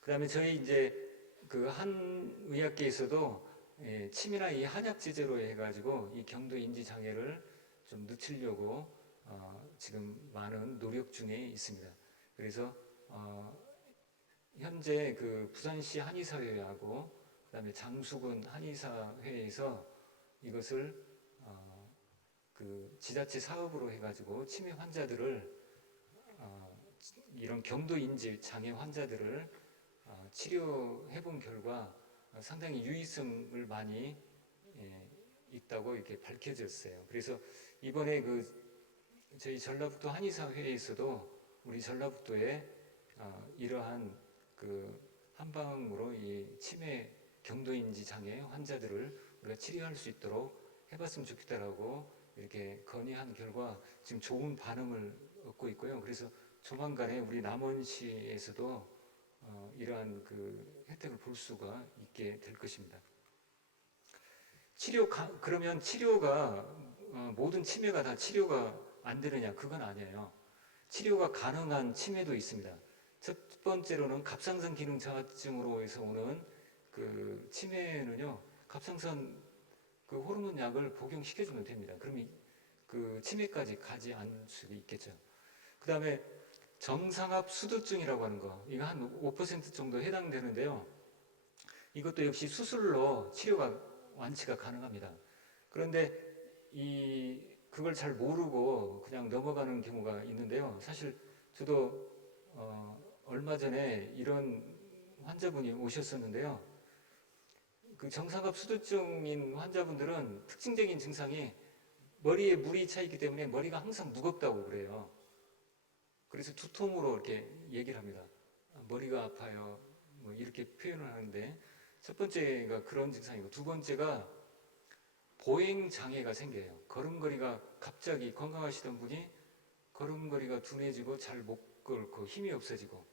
그 다음에 저희 이제 그 한의학계에서도 침이나 이 한약 제제로 해가지고 이 경도 인지 장애를 좀 늦추려고 지금 많은 노력 중에 있습니다. 그래서 현재 그 부산시 한의사회하고 그다음에 장수군 한의사회에서 이것을 그 지자체 사업으로 해가지고 치매 환자들을 이런 경도 인지 장애 환자들을 치료해본 결과 상당히 유의성을 많이 있다고 이렇게 밝혀졌어요. 그래서 이번에 그 저희 전라북도 한의사회에서도 우리 전라북도에 이러한 그 한방으로 이 치매 경도인지 장애 환자들을 우리가 치료할 수 있도록 해봤으면 좋겠다라고 이렇게 건의한 결과 지금 좋은 반응을 얻고 있고요. 그래서 조만간에 우리 남원시에서도 이러한 그 혜택을 볼 수가 있게 될 것입니다. 그러면 치료가 모든 치매가 다 치료가 안 되느냐? 그건 아니에요. 치료가 가능한 치매도 있습니다. 첫 번째로는 갑상선 기능 저하증으로 해서 오는 그 치매는요, 갑상선 그 호르몬 약을 복용시켜주면 됩니다. 그러면 그 치매까지 가지 않을 수 있겠죠. 그 다음에 정상압 수두증이라고 하는 거, 이거 한 5% 정도 해당되는데요. 이것도 역시 수술로 치료가 완치가 가능합니다. 그런데 그걸 잘 모르고 그냥 넘어가는 경우가 있는데요. 사실 저도 얼마 전에 이런 환자분이 오셨었는데요. 그 정상갑 수두증인 환자분들은 특징적인 증상이 머리에 물이 차 있기 때문에 머리가 항상 무겁다고 그래요. 그래서 두통으로 이렇게 얘기를 합니다. 머리가 아파요. 뭐 이렇게 표현을 하는데 첫 번째가 그런 증상이고 두 번째가 보행 장애가 생겨요. 걸음걸이가 갑자기 건강하시던 분이 걸음걸이가 둔해지고 잘 못 걸고 힘이 없어지고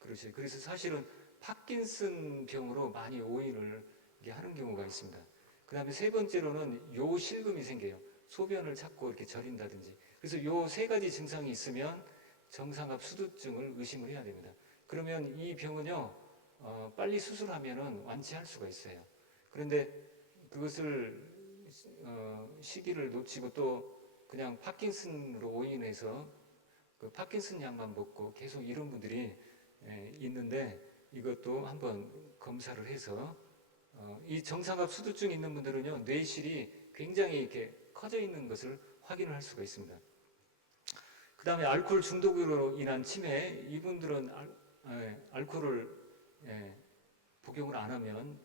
그러죠. 그래서 사실은 파킨슨 병으로 많이 오인을 하는 경우가 있습니다. 그 다음에 세 번째로는 요실금이 생겨요. 소변을 찾고 이렇게 저린다든지. 그래서 요 세 가지 증상이 있으면 정상갑 수두증을 의심을 해야 됩니다. 그러면 이 병은요, 빨리 수술하면은 완치할 수가 있어요. 그런데 그것을 시기를 놓치고 또 그냥 파킨슨으로 오인해서 그 파킨슨 약만 먹고 계속 이런 분들이 있는데 이것도 한번 검사를 해서 이 정상갑 수두증 있는 분들은요 뇌실이 굉장히 이렇게 커져 있는 것을 확인을 할 수가 있습니다. 그 다음에 알코올 중독으로 인한 치매 이분들은 알코올을 복용을 안 하면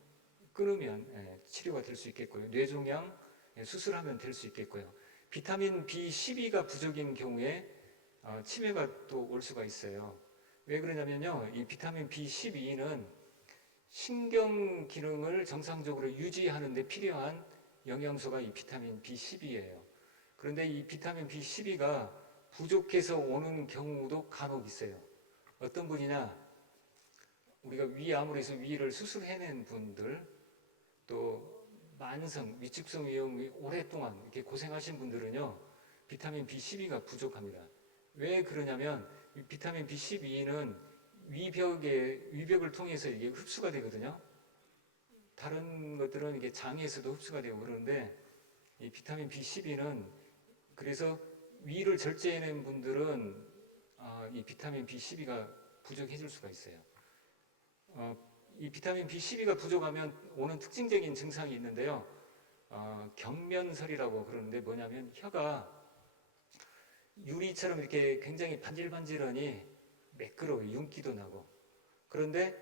끊으면 치료가 될 수 있겠고요. 뇌종양 수술하면 될 수 있겠고요. 비타민 B12가 부족인 경우에 치매가 또 올 수가 있어요. 왜 그러냐면요. 이 비타민 B12는 신경 기능을 정상적으로 유지하는 데 필요한 영양소가 이 비타민 B12예요. 그런데 이 비타민 B12가 부족해서 오는 경우도 간혹 있어요. 어떤 분이냐? 우리가 위암으로 해서 위를 수술해낸 분들, 또 만성 위축성 위염이 오랫동안 이렇게 고생하신 분들은요 비타민 B12가 부족합니다. 왜 그러냐면 이 비타민 B12는 위벽을 통해서 이게 흡수가 되거든요. 다른 것들은 이게 장에서도 흡수가 되고 그러는데 이 비타민 B12는 그래서 위를 절제해낸 분들은 이 비타민 B12가 부족해질 수가 있어요. 이 비타민 B12가 부족하면 오는 특징적인 증상이 있는데요. 경면설이라고 그러는데 뭐냐면 혀가 유리처럼 이렇게 굉장히 반질반질하니 매끄러워요. 윤기도 나고. 그런데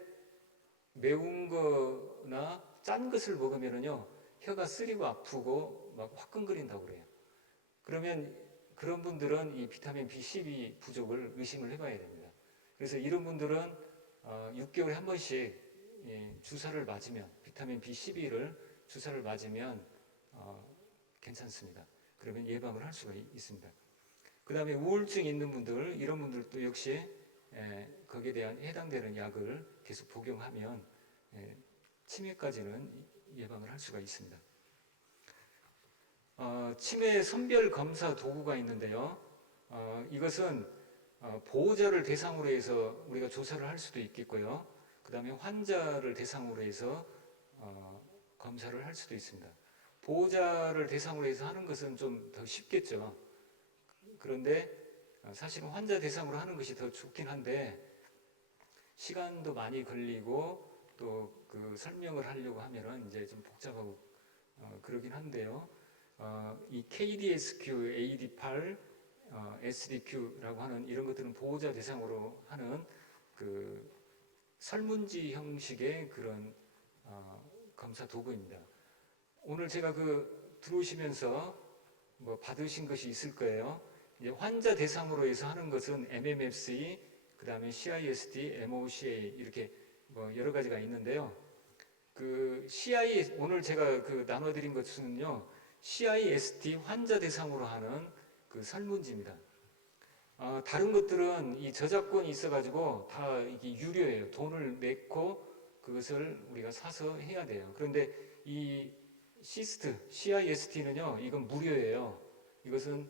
매운 거나 짠 것을 먹으면은요 혀가 쓰리고 아프고 막 화끈거린다고 그래요. 그러면 그런 분들은 이 비타민 B12 부족을 의심을 해봐야 됩니다. 그래서 이런 분들은 6개월에 한 번씩 주사를 맞으면 비타민 B12를 주사를 맞으면 괜찮습니다. 그러면 예방을 할 수가 있습니다. 그 다음에 우울증 있는 분들 이런 분들도 역시 거기에 대한 해당되는 약을 계속 복용하면 치매까지는 예방을 할 수가 있습니다. 치매 선별 검사 도구가 있는데요. 이것은 보호자를 대상으로 해서 우리가 조사를 할 수도 있겠고요. 그 다음에 환자를 대상으로 해서 검사를 할 수도 있습니다. 보호자를 대상으로 해서 하는 것은 좀 더 쉽겠죠. 그런데 사실은 환자 대상으로 하는 것이 더 좋긴 한데 시간도 많이 걸리고 또 그 설명을 하려고 하면은 이제 좀 복잡하고 그러긴 한데요. 이 KDSQ, AD8, SDQ라고 하는 이런 것들은 보호자 대상으로 하는 그 설문지 형식의 그런 검사 도구입니다. 오늘 제가 들어오시면서 뭐 받으신 것이 있을 거예요. 이제 환자 대상으로 해서 하는 것은 MMFC, 그 다음에 CISD, MOCA 이렇게 뭐 여러 가지가 있는데요. 오늘 제가 나눠드린 것은요, CISD 환자 대상으로 하는 그 설문지입니다. 다른 것들은 이 저작권이 있어가지고 다 이게 유료예요. 돈을 내고 그것을 우리가 사서 해야 돼요. 그런데 이 CIST는요, 이건 무료예요. 이것은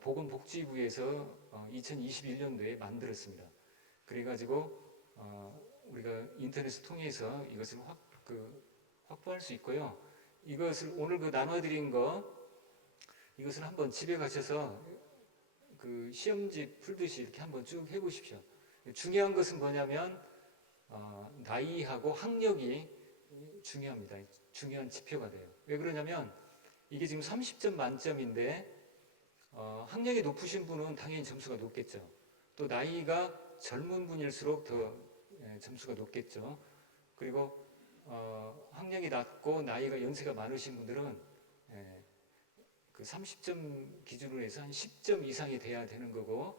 보건복지부에서 2021년도에 만들었습니다. 그래가지고 우리가 인터넷을 통해서 이것을 확보할 수 있고요. 이것을 오늘 나눠드린 이것을 한번 집에 가셔서 시험지 풀듯이 이렇게 한번 쭉 해보십시오. 중요한 것은 뭐냐면 나이하고 학력이 중요합니다. 중요한 지표가 돼요. 왜 그러냐면 이게 지금 30점 만점인데 학력이 높으신 분은 당연히 점수가 높겠죠. 또 나이가 젊은 분일수록 더 점수가 높겠죠. 그리고 학력이 낮고 나이가 연세가 많으신 분들은 그 30점 기준으로 해서 한 10점 이상이 돼야 되는 거고,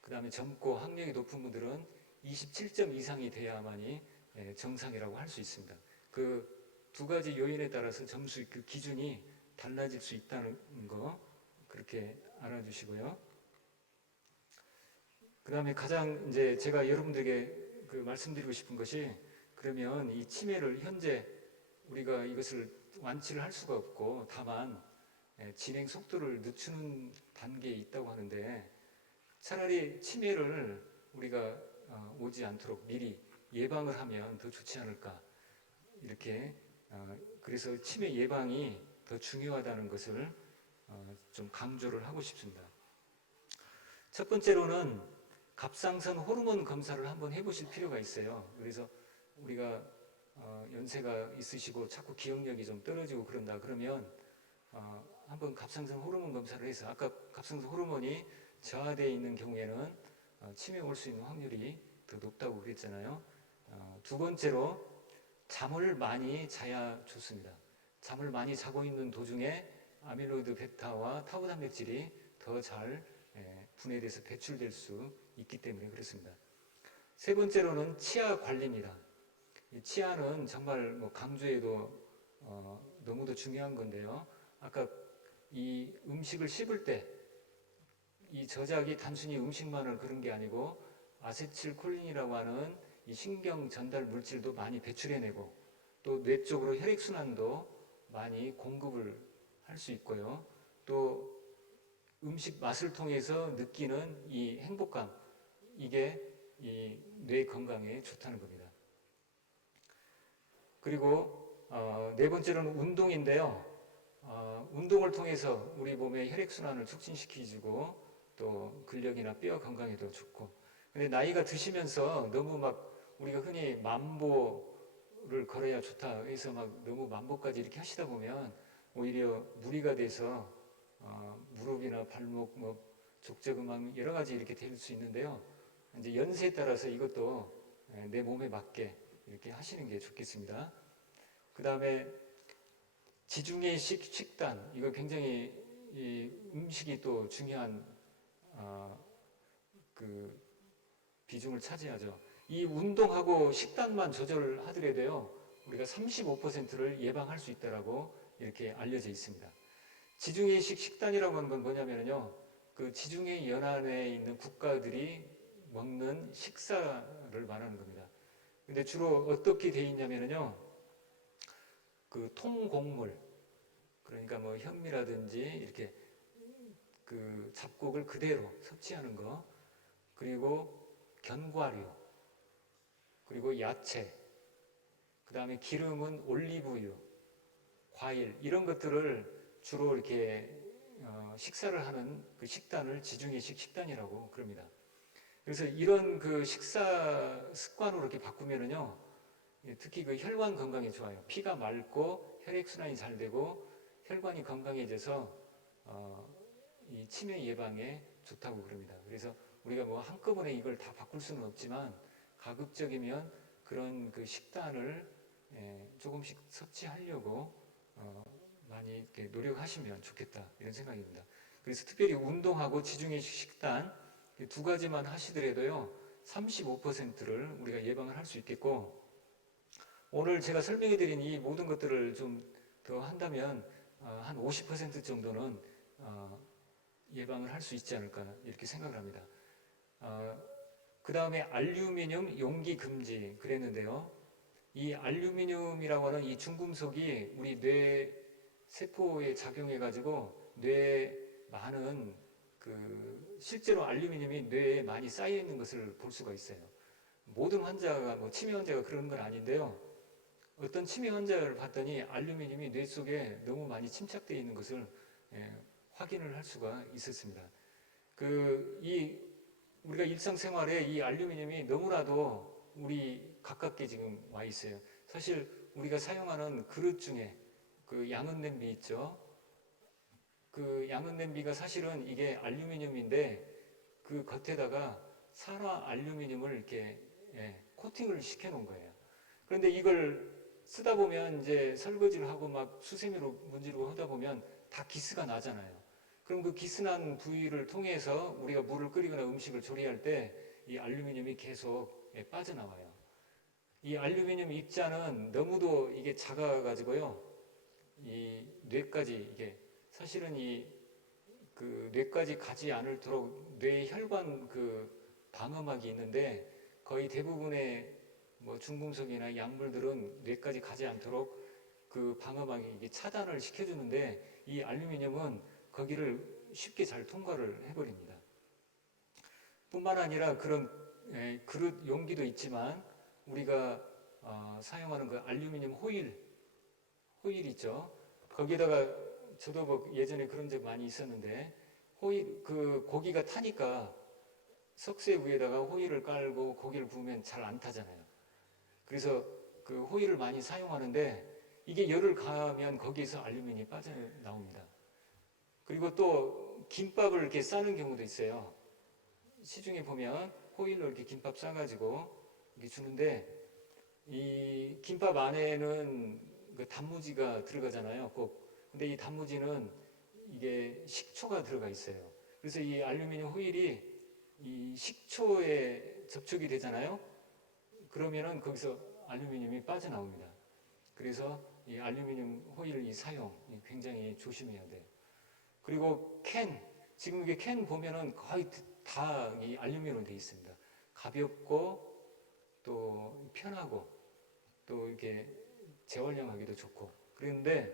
그 다음에 젊고 학력이 높은 분들은 27점 이상이 돼야만이 정상이라고 할 수 있습니다. 그 두 가지 요인에 따라서 점수 기준이 달라질 수 있다는 거 그렇게 알아주시고요. 그 다음에 가장 이제 제가 여러분들에게 말씀드리고 싶은 것이, 그러면 이 치매를 현재 우리가 이것을 완치를 할 수가 없고 다만 진행 속도를 늦추는 단계에 있다고 하는데, 차라리 치매를 우리가 오지 않도록 미리 예방을 하면 더 좋지 않을까, 이렇게 그래서 치매 예방이 더 중요하다는 것을 좀 강조를 하고 싶습니다. 첫 번째로는 갑상선 호르몬 검사를 한번 해보실 필요가 있어요. 그래서 우리가 연세가 있으시고 자꾸 기억력이 좀 떨어지고 그런다 그러면 한번 갑상선 호르몬 검사를 해서 아까 갑상선 호르몬이 저하되어 있는 경우에는 치매 올 수 있는 확률이 더 높다고 그랬잖아요. 두 번째로 잠을 많이 자야 좋습니다. 잠을 많이 자고 있는 도중에 아밀로이드 베타와 타우 단백질이 더 잘 분해돼서 배출될 수 있기 때문에 그렇습니다. 세 번째로는 치아 관리입니다. 이 치아는 정말 뭐 강조해도 너무도 중요한 건데요. 아까 이 음식을 씹을 때 이 저작이 단순히 음식만을 그런 게 아니고 아세틸콜린이라고 하는 이 신경 전달 물질도 많이 배출해내고 또 뇌 쪽으로 혈액순환도 많이 공급을 할 수 있고요. 또 음식 맛을 통해서 느끼는 이 행복감, 이게 이 뇌 건강에 좋다는 겁니다. 그리고 네 번째로는 운동인데요. 운동을 통해서 우리 몸의 혈액순환을 촉진시켜주고 또 근력이나 뼈 건강에도 좋고. 근데 나이가 드시면서 너무 막 우리가 흔히 만보를 걸어야 좋다 해서 막 너무 만보까지 이렇게 하시다 보면 오히려 무리가 돼서 무릎이나 발목, 뭐 족저근막 여러 가지 이렇게 될 수 있는데요. 이제 연세에 따라서 이것도 내 몸에 맞게 이렇게 하시는 게 좋겠습니다. 그 다음에 지중해 식단, 이거 굉장히 이 음식이 또 중요한 그 비중을 차지하죠. 이 운동하고 식단만 조절하더라도요, 우리가 35%를 예방할 수 있다라고 이렇게 알려져 있습니다. 지중해식 식단이라고 하는 건 뭐냐면요, 그 지중해 연안에 있는 국가들이 먹는 식사를 말하는 겁니다. 근데 주로 어떻게 돼 있냐면요, 그 통곡물, 그러니까 뭐 현미라든지 이렇게 그 잡곡을 그대로 섭취하는 거, 그리고 견과류, 그리고 야채, 그 다음에 기름은 올리브유, 과일, 이런 것들을 주로 이렇게 식사를 하는 그 식단을 지중해식 식단이라고 그럽니다. 그래서 이런 그 식사 습관으로 이렇게 바꾸면은요, 특히 그 혈관 건강에 좋아요. 피가 맑고 혈액순환이 잘 되고 혈관이 건강해져서 이 치매 예방에 좋다고 그럽니다. 그래서 우리가 뭐 한꺼번에 이걸 다 바꿀 수는 없지만 가급적이면 그런 그 식단을 조금씩 섭취하려고 많이 이렇게 노력하시면 좋겠다 이런 생각입니다. 그래서 특별히 운동하고 지중해식 식단 두 가지만 하시더라도요 35%를 우리가 예방을 할 수 있겠고, 오늘 제가 설명해드린 이 모든 것들을 좀 더 한다면 한 50% 정도는 예방을 할 수 있지 않을까 이렇게 생각을 합니다. 그 다음에 알루미늄 용기 금지 그랬는데요. 이 알루미늄이라고 하는 이 중금속이 우리 뇌 세포에 작용해가지고 뇌에 많은 그 실제로 알루미늄이 뇌에 많이 쌓여 있는 것을 볼 수가 있어요. 모든 환자가 뭐 치매 환자가 그런 건 아닌데요. 어떤 치매 환자를 봤더니 알루미늄이 뇌 속에 너무 많이 침착되어 있는 것을 확인을 할 수가 있었습니다. 우리가 일상생활에 이 알루미늄이 너무나도 우리 가깝게 지금 와 있어요. 사실 우리가 사용하는 그릇 중에 그 양은 냄비 있죠. 그 양은 냄비가 사실은 이게 알루미늄인데 그 겉에다가 산화 알루미늄을 이렇게 코팅을 시켜 놓은 거예요. 그런데 이걸 쓰다 보면 이제 설거지를 하고 막 수세미로 문지르고 하다 보면 다 기스가 나잖아요. 그럼 그 기스난 부위를 통해서 우리가 물을 끓이거나 음식을 조리할 때 이 알루미늄이 계속 빠져나와요. 이 알루미늄 입자는 너무도 이게 작아가지고요. 이 뇌까지 이게 사실은 그 뇌까지 가지 않도록 뇌 혈관 그 방어막이 있는데 거의 대부분의 뭐 중금속이나 약물들은 뇌까지 가지 않도록 그 방어막이 이게 차단을 시켜주는데 이 알루미늄은 거기를 쉽게 잘 통과를 해버립니다. 뿐만 아니라 그런 그릇 용기도 있지만 우리가 사용하는 그 알루미늄 호일 있죠. 거기다가 저도 뭐 예전에 그런 적 많이 있었는데 호일 그 고기가 타니까 석쇠 위에다가 호일을 깔고 고기를 구우면 잘 안 타잖아요. 그래서 그 호일을 많이 사용하는데 이게 열을 가하면 거기에서 알루미늄이 빠져나옵니다. 그리고 또 김밥을 이렇게 싸는 경우도 있어요. 시중에 보면 호일로 이렇게 김밥 싸가지고 이렇게 주는데 이 김밥 안에는 그 단무지가 들어가잖아요. 꼭. 근데 이 단무지는 이게 식초가 들어가 있어요. 그래서 이 알루미늄 호일이 이 식초에 접촉이 되잖아요. 그러면은 거기서 알루미늄이 빠져나옵니다. 그래서 이 알루미늄 호일 이 사용 굉장히 조심해야 돼요. 그리고 지금 이게 캔 보면은 거의 다 이 알루미늄으로 되어 있습니다. 가볍고 또 편하고 또 이렇게 재활용하기도 좋고. 그런데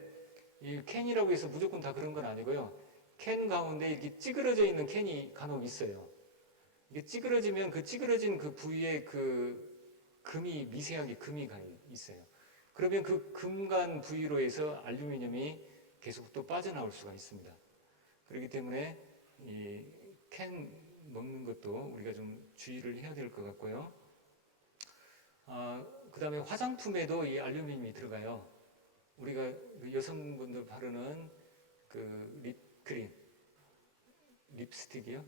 이 캔이라고 해서 무조건 다 그런 건 아니고요. 캔 가운데 이렇게 찌그러져 있는 캔이 간혹 있어요. 이게 찌그러지면 그 찌그러진 그 부위에 그 미세하게 금이 있어요. 그러면 그 금간 부위로 해서 알루미늄이 계속 또 빠져나올 수가 있습니다. 그렇기 때문에 이 캔 먹는 것도 우리가 좀 주의를 해야 될 것 같고요. 그 다음에 화장품에도 이 알루미늄이 들어가요. 우리가 그 여성분들 바르는 그 립크림, 립스틱이요.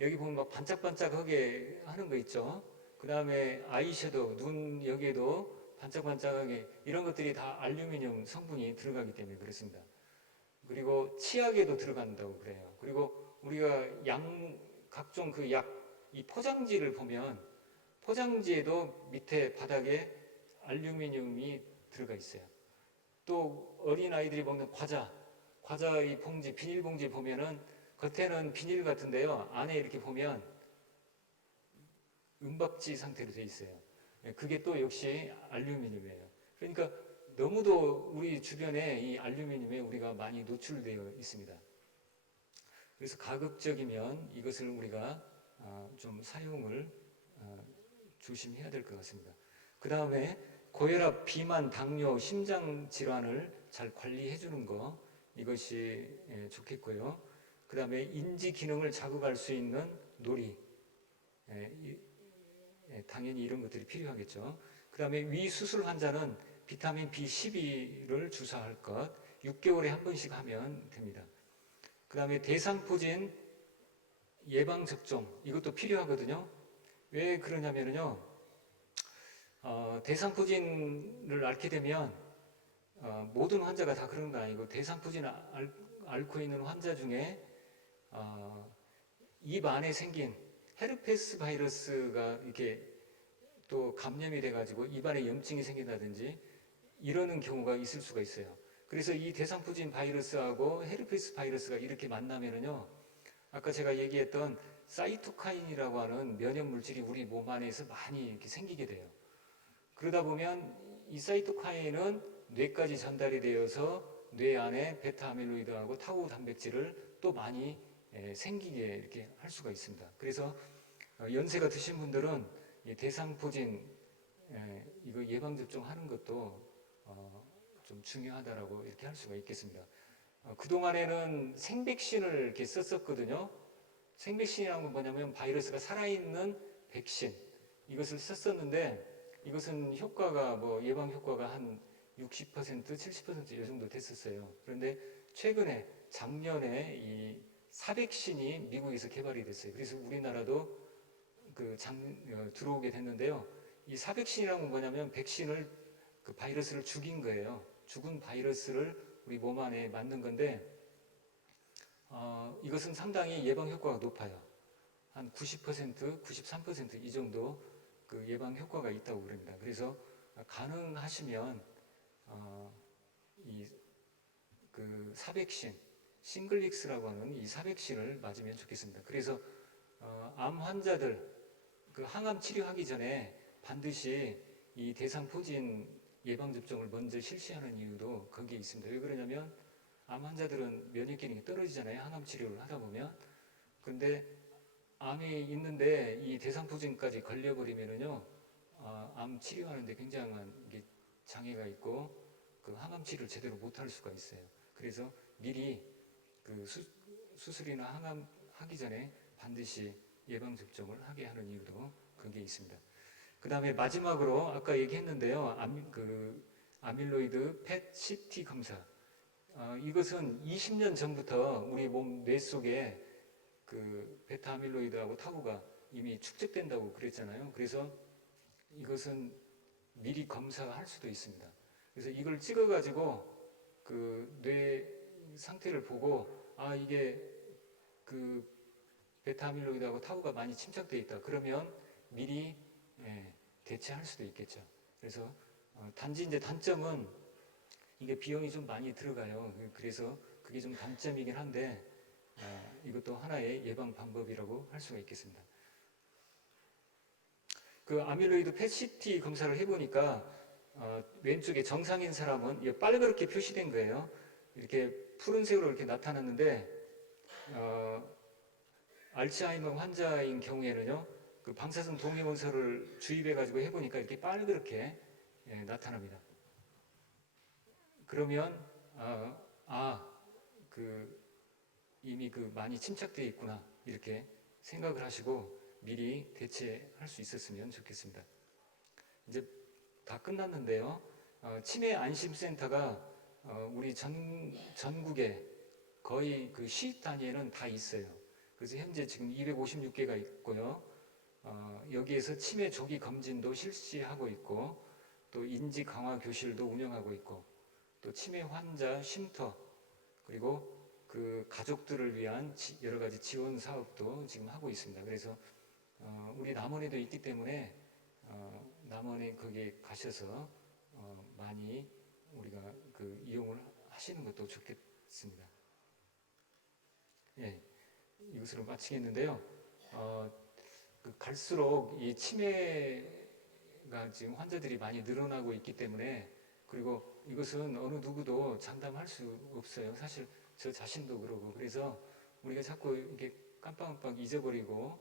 여기 보면 막 반짝반짝하게 하는 거 있죠. 그 다음에 아이섀도우, 눈 여기에도 반짝반짝하게 이런 것들이 다 알루미늄 성분이 들어가기 때문에 그렇습니다. 그리고 치약에도 들어간다고 그래요. 그리고 우리가 각종 그 이 포장지를 보면 포장지에도 밑에 바닥에 알루미늄이 들어가 있어요. 또 어린 아이들이 먹는 과자 이 봉지, 비닐봉지 보면은 겉에는 비닐 같은데요. 안에 이렇게 보면 은박지 상태로 되어 있어요. 그게 또 역시 알루미늄이에요. 그러니까 너무도 우리 주변에 이 알루미늄에 우리가 많이 노출되어 있습니다. 그래서 가급적이면 이것을 우리가 좀 사용을 조심해야 될 것 같습니다. 그 다음에 고혈압, 비만, 당뇨, 심장 질환을 잘 관리해 주는 거 이것이 좋겠고요. 그 다음에 인지 기능을 자극할 수 있는 놀이, 당연히 이런 것들이 필요하겠죠. 그 다음에 위 수술 환자는 비타민 B12를 주사할 것 6개월에 한 번씩 하면 됩니다. 그 다음에 대상포진 예방접종 이것도 필요하거든요. 왜 그러냐면요. 대상포진을 앓게 되면 모든 환자가 다 그런 건 아니고 대상포진을 앓고 있는 환자 중에 입 안에 생긴 헤르페스 바이러스가 이렇게 또 감염이 돼가지고 입안에 염증이 생긴다든지 이러는 경우가 있을 수가 있어요. 그래서 이 대상포진 바이러스하고 헤르페스 바이러스가 이렇게 만나면은요, 아까 제가 얘기했던 사이토카인이라고 하는 면역 물질이 우리 몸 안에서 많이 이렇게 생기게 돼요. 그러다 보면 이 사이토카인은 뇌까지 전달이 되어서 뇌 안에 베타 아밀로이드하고 타우 단백질을 또 많이 생기게 이렇게 할 수가 있습니다. 그래서 연세가 드신 분들은 대상포진 이거 예방 접종하는 것도 좀 중요하다라고 이렇게 할 수가 있겠습니다. 그 동안에는 생백신을 이렇게 썼었거든요. 생백신이라는 건 뭐냐면 바이러스가 살아있는 백신 이것을 썼었는데 이것은 효과가 예방 효과가 한 60%, 70%이 정도 됐었어요. 그런데 최근에 작년에 이 사백신이 미국에서 개발이 됐어요. 그래서 우리나라도 들어오게 됐는데요. 이 사백신이라는 건 뭐냐면 백신을 그 바이러스를 죽인 거예요. 죽은 바이러스를 우리 몸 안에 맞는 건데 이것은 상당히 예방 효과가 높아요. 한 90%, 93%이 정도 그 예방 효과가 있다고 그럽니다. 그래서 가능하시면 이 그 사백신, 싱글릭스라고 하는 이 사백신을 맞으면 좋겠습니다. 그래서 암 환자들 그 항암 치료하기 전에 반드시 이 대상포진 예방 접종을 먼저 실시하는 이유도 거기에 있습니다. 왜 그러냐면 암 환자들은 면역 기능이 떨어지잖아요. 항암 치료를 하다 보면. 그런데 암이 있는데 이 대상포진까지 걸려버리면은요, 암 치료하는데 굉장한 장애가 있고 그 항암 치료를 제대로 못할 수가 있어요. 그래서 미리 그 수술이나 항암 하기 전에 반드시 예방 접종을 하게 하는 이유도 그게 있습니다. 그 다음에 마지막으로 아까 얘기했는데요. 아밀로이드 펫 CT 검사. 이것은 20년 전부터 우리 몸 뇌 속에 그 베타 아밀로이드하고 타우가 이미 축적된다고 그랬잖아요. 그래서 이것은 미리 검사할 수도 있습니다. 그래서 이걸 찍어가지고 그 뇌 상태를 보고 이게 그 베타 아밀로이드하고 타우가 많이 침착되어 있다. 그러면 미리 대체할 수도 있겠죠. 그래서 단지 이제 단점은 이게 비용이 좀 많이 들어가요. 그래서 그게 좀 단점이긴 한데 이것도 하나의 예방 방법이라고 할 수가 있겠습니다. 그 아밀로이드 펫 CT 검사를 해보니까 왼쪽에 정상인 사람은 빨갛게 표시된 거예요. 이렇게 푸른색으로 이렇게 나타났는데 알츠하이머 환자인 경우에는요, 그 방사선 동위원소를 주입해가지고 해보니까 이렇게 빨갛게 나타납니다. 그러면 이미 많이 침착되어 있구나 이렇게 생각을 하시고 미리 대체할 수 있었으면 좋겠습니다. 이제 다 끝났는데요. 치매 안심센터가 우리 전국에 거의 그 시 단위에는 다 있어요. 그래서 현재 지금 256개가 있고요. 여기에서 치매 조기 검진도 실시하고 있고, 또 인지 강화 교실도 운영하고 있고, 또 치매 환자 쉼터, 그리고 그 가족들을 위한 여러 가지 지원 사업도 지금 하고 있습니다. 그래서 우리 남원에도 있기 때문에 남원에 거기에 가셔서 많이 우리가 그 이용을 하시는 것도 좋겠습니다. 예, 이것으로 마치겠는데요. 갈수록 이 치매가 지금 환자들이 많이 늘어나고 있기 때문에, 그리고 이것은 어느 누구도 장담할 수 없어요. 사실 저 자신도 그러고. 그래서 우리가 자꾸 이렇게 깜빡깜빡 잊어버리고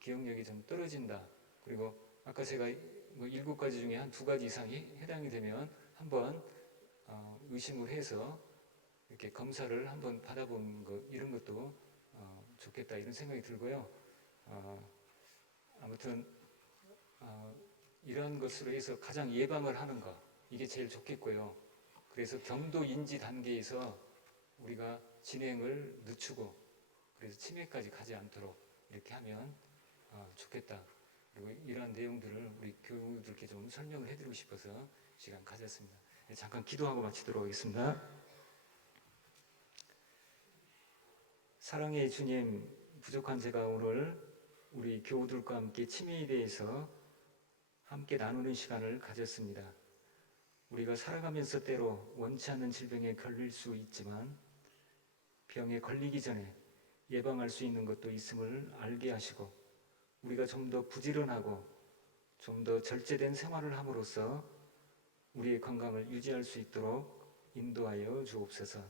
기억력이 좀 떨어진다. 그리고 아까 제가 뭐 7가지 중에 한 2가지 이상이 해당이 되면 한번 의심을 해서 이렇게 검사를 한번 받아보는 것, 이런 것도 좋겠다 이런 생각이 들고요. 아무튼 이러한 것으로 해서 가장 예방을 하는 것, 이게 제일 좋겠고요. 그래서 경도 인지 단계에서 우리가 진행을 늦추고, 그래서 치매까지 가지 않도록 이렇게 하면 좋겠다. 그리고 이러한 내용들을 우리 교우들께 좀 설명을 해드리고 싶어서 시간 가졌습니다. 잠깐 기도하고 마치도록 하겠습니다. 사랑의 주님, 부족한 제가 오늘 우리 교우들과 함께 치매에 대해서 함께 나누는 시간을 가졌습니다. 우리가 살아가면서 때로 원치 않는 질병에 걸릴 수 있지만 병에 걸리기 전에 예방할 수 있는 것도 있음을 알게 하시고, 우리가 좀 더 부지런하고 좀 더 절제된 생활을 함으로써 우리의 건강을 유지할 수 있도록 인도하여 주옵소서.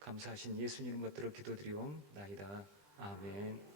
감사하신 예수님 받들어 기도드리옵나이다. 아멘.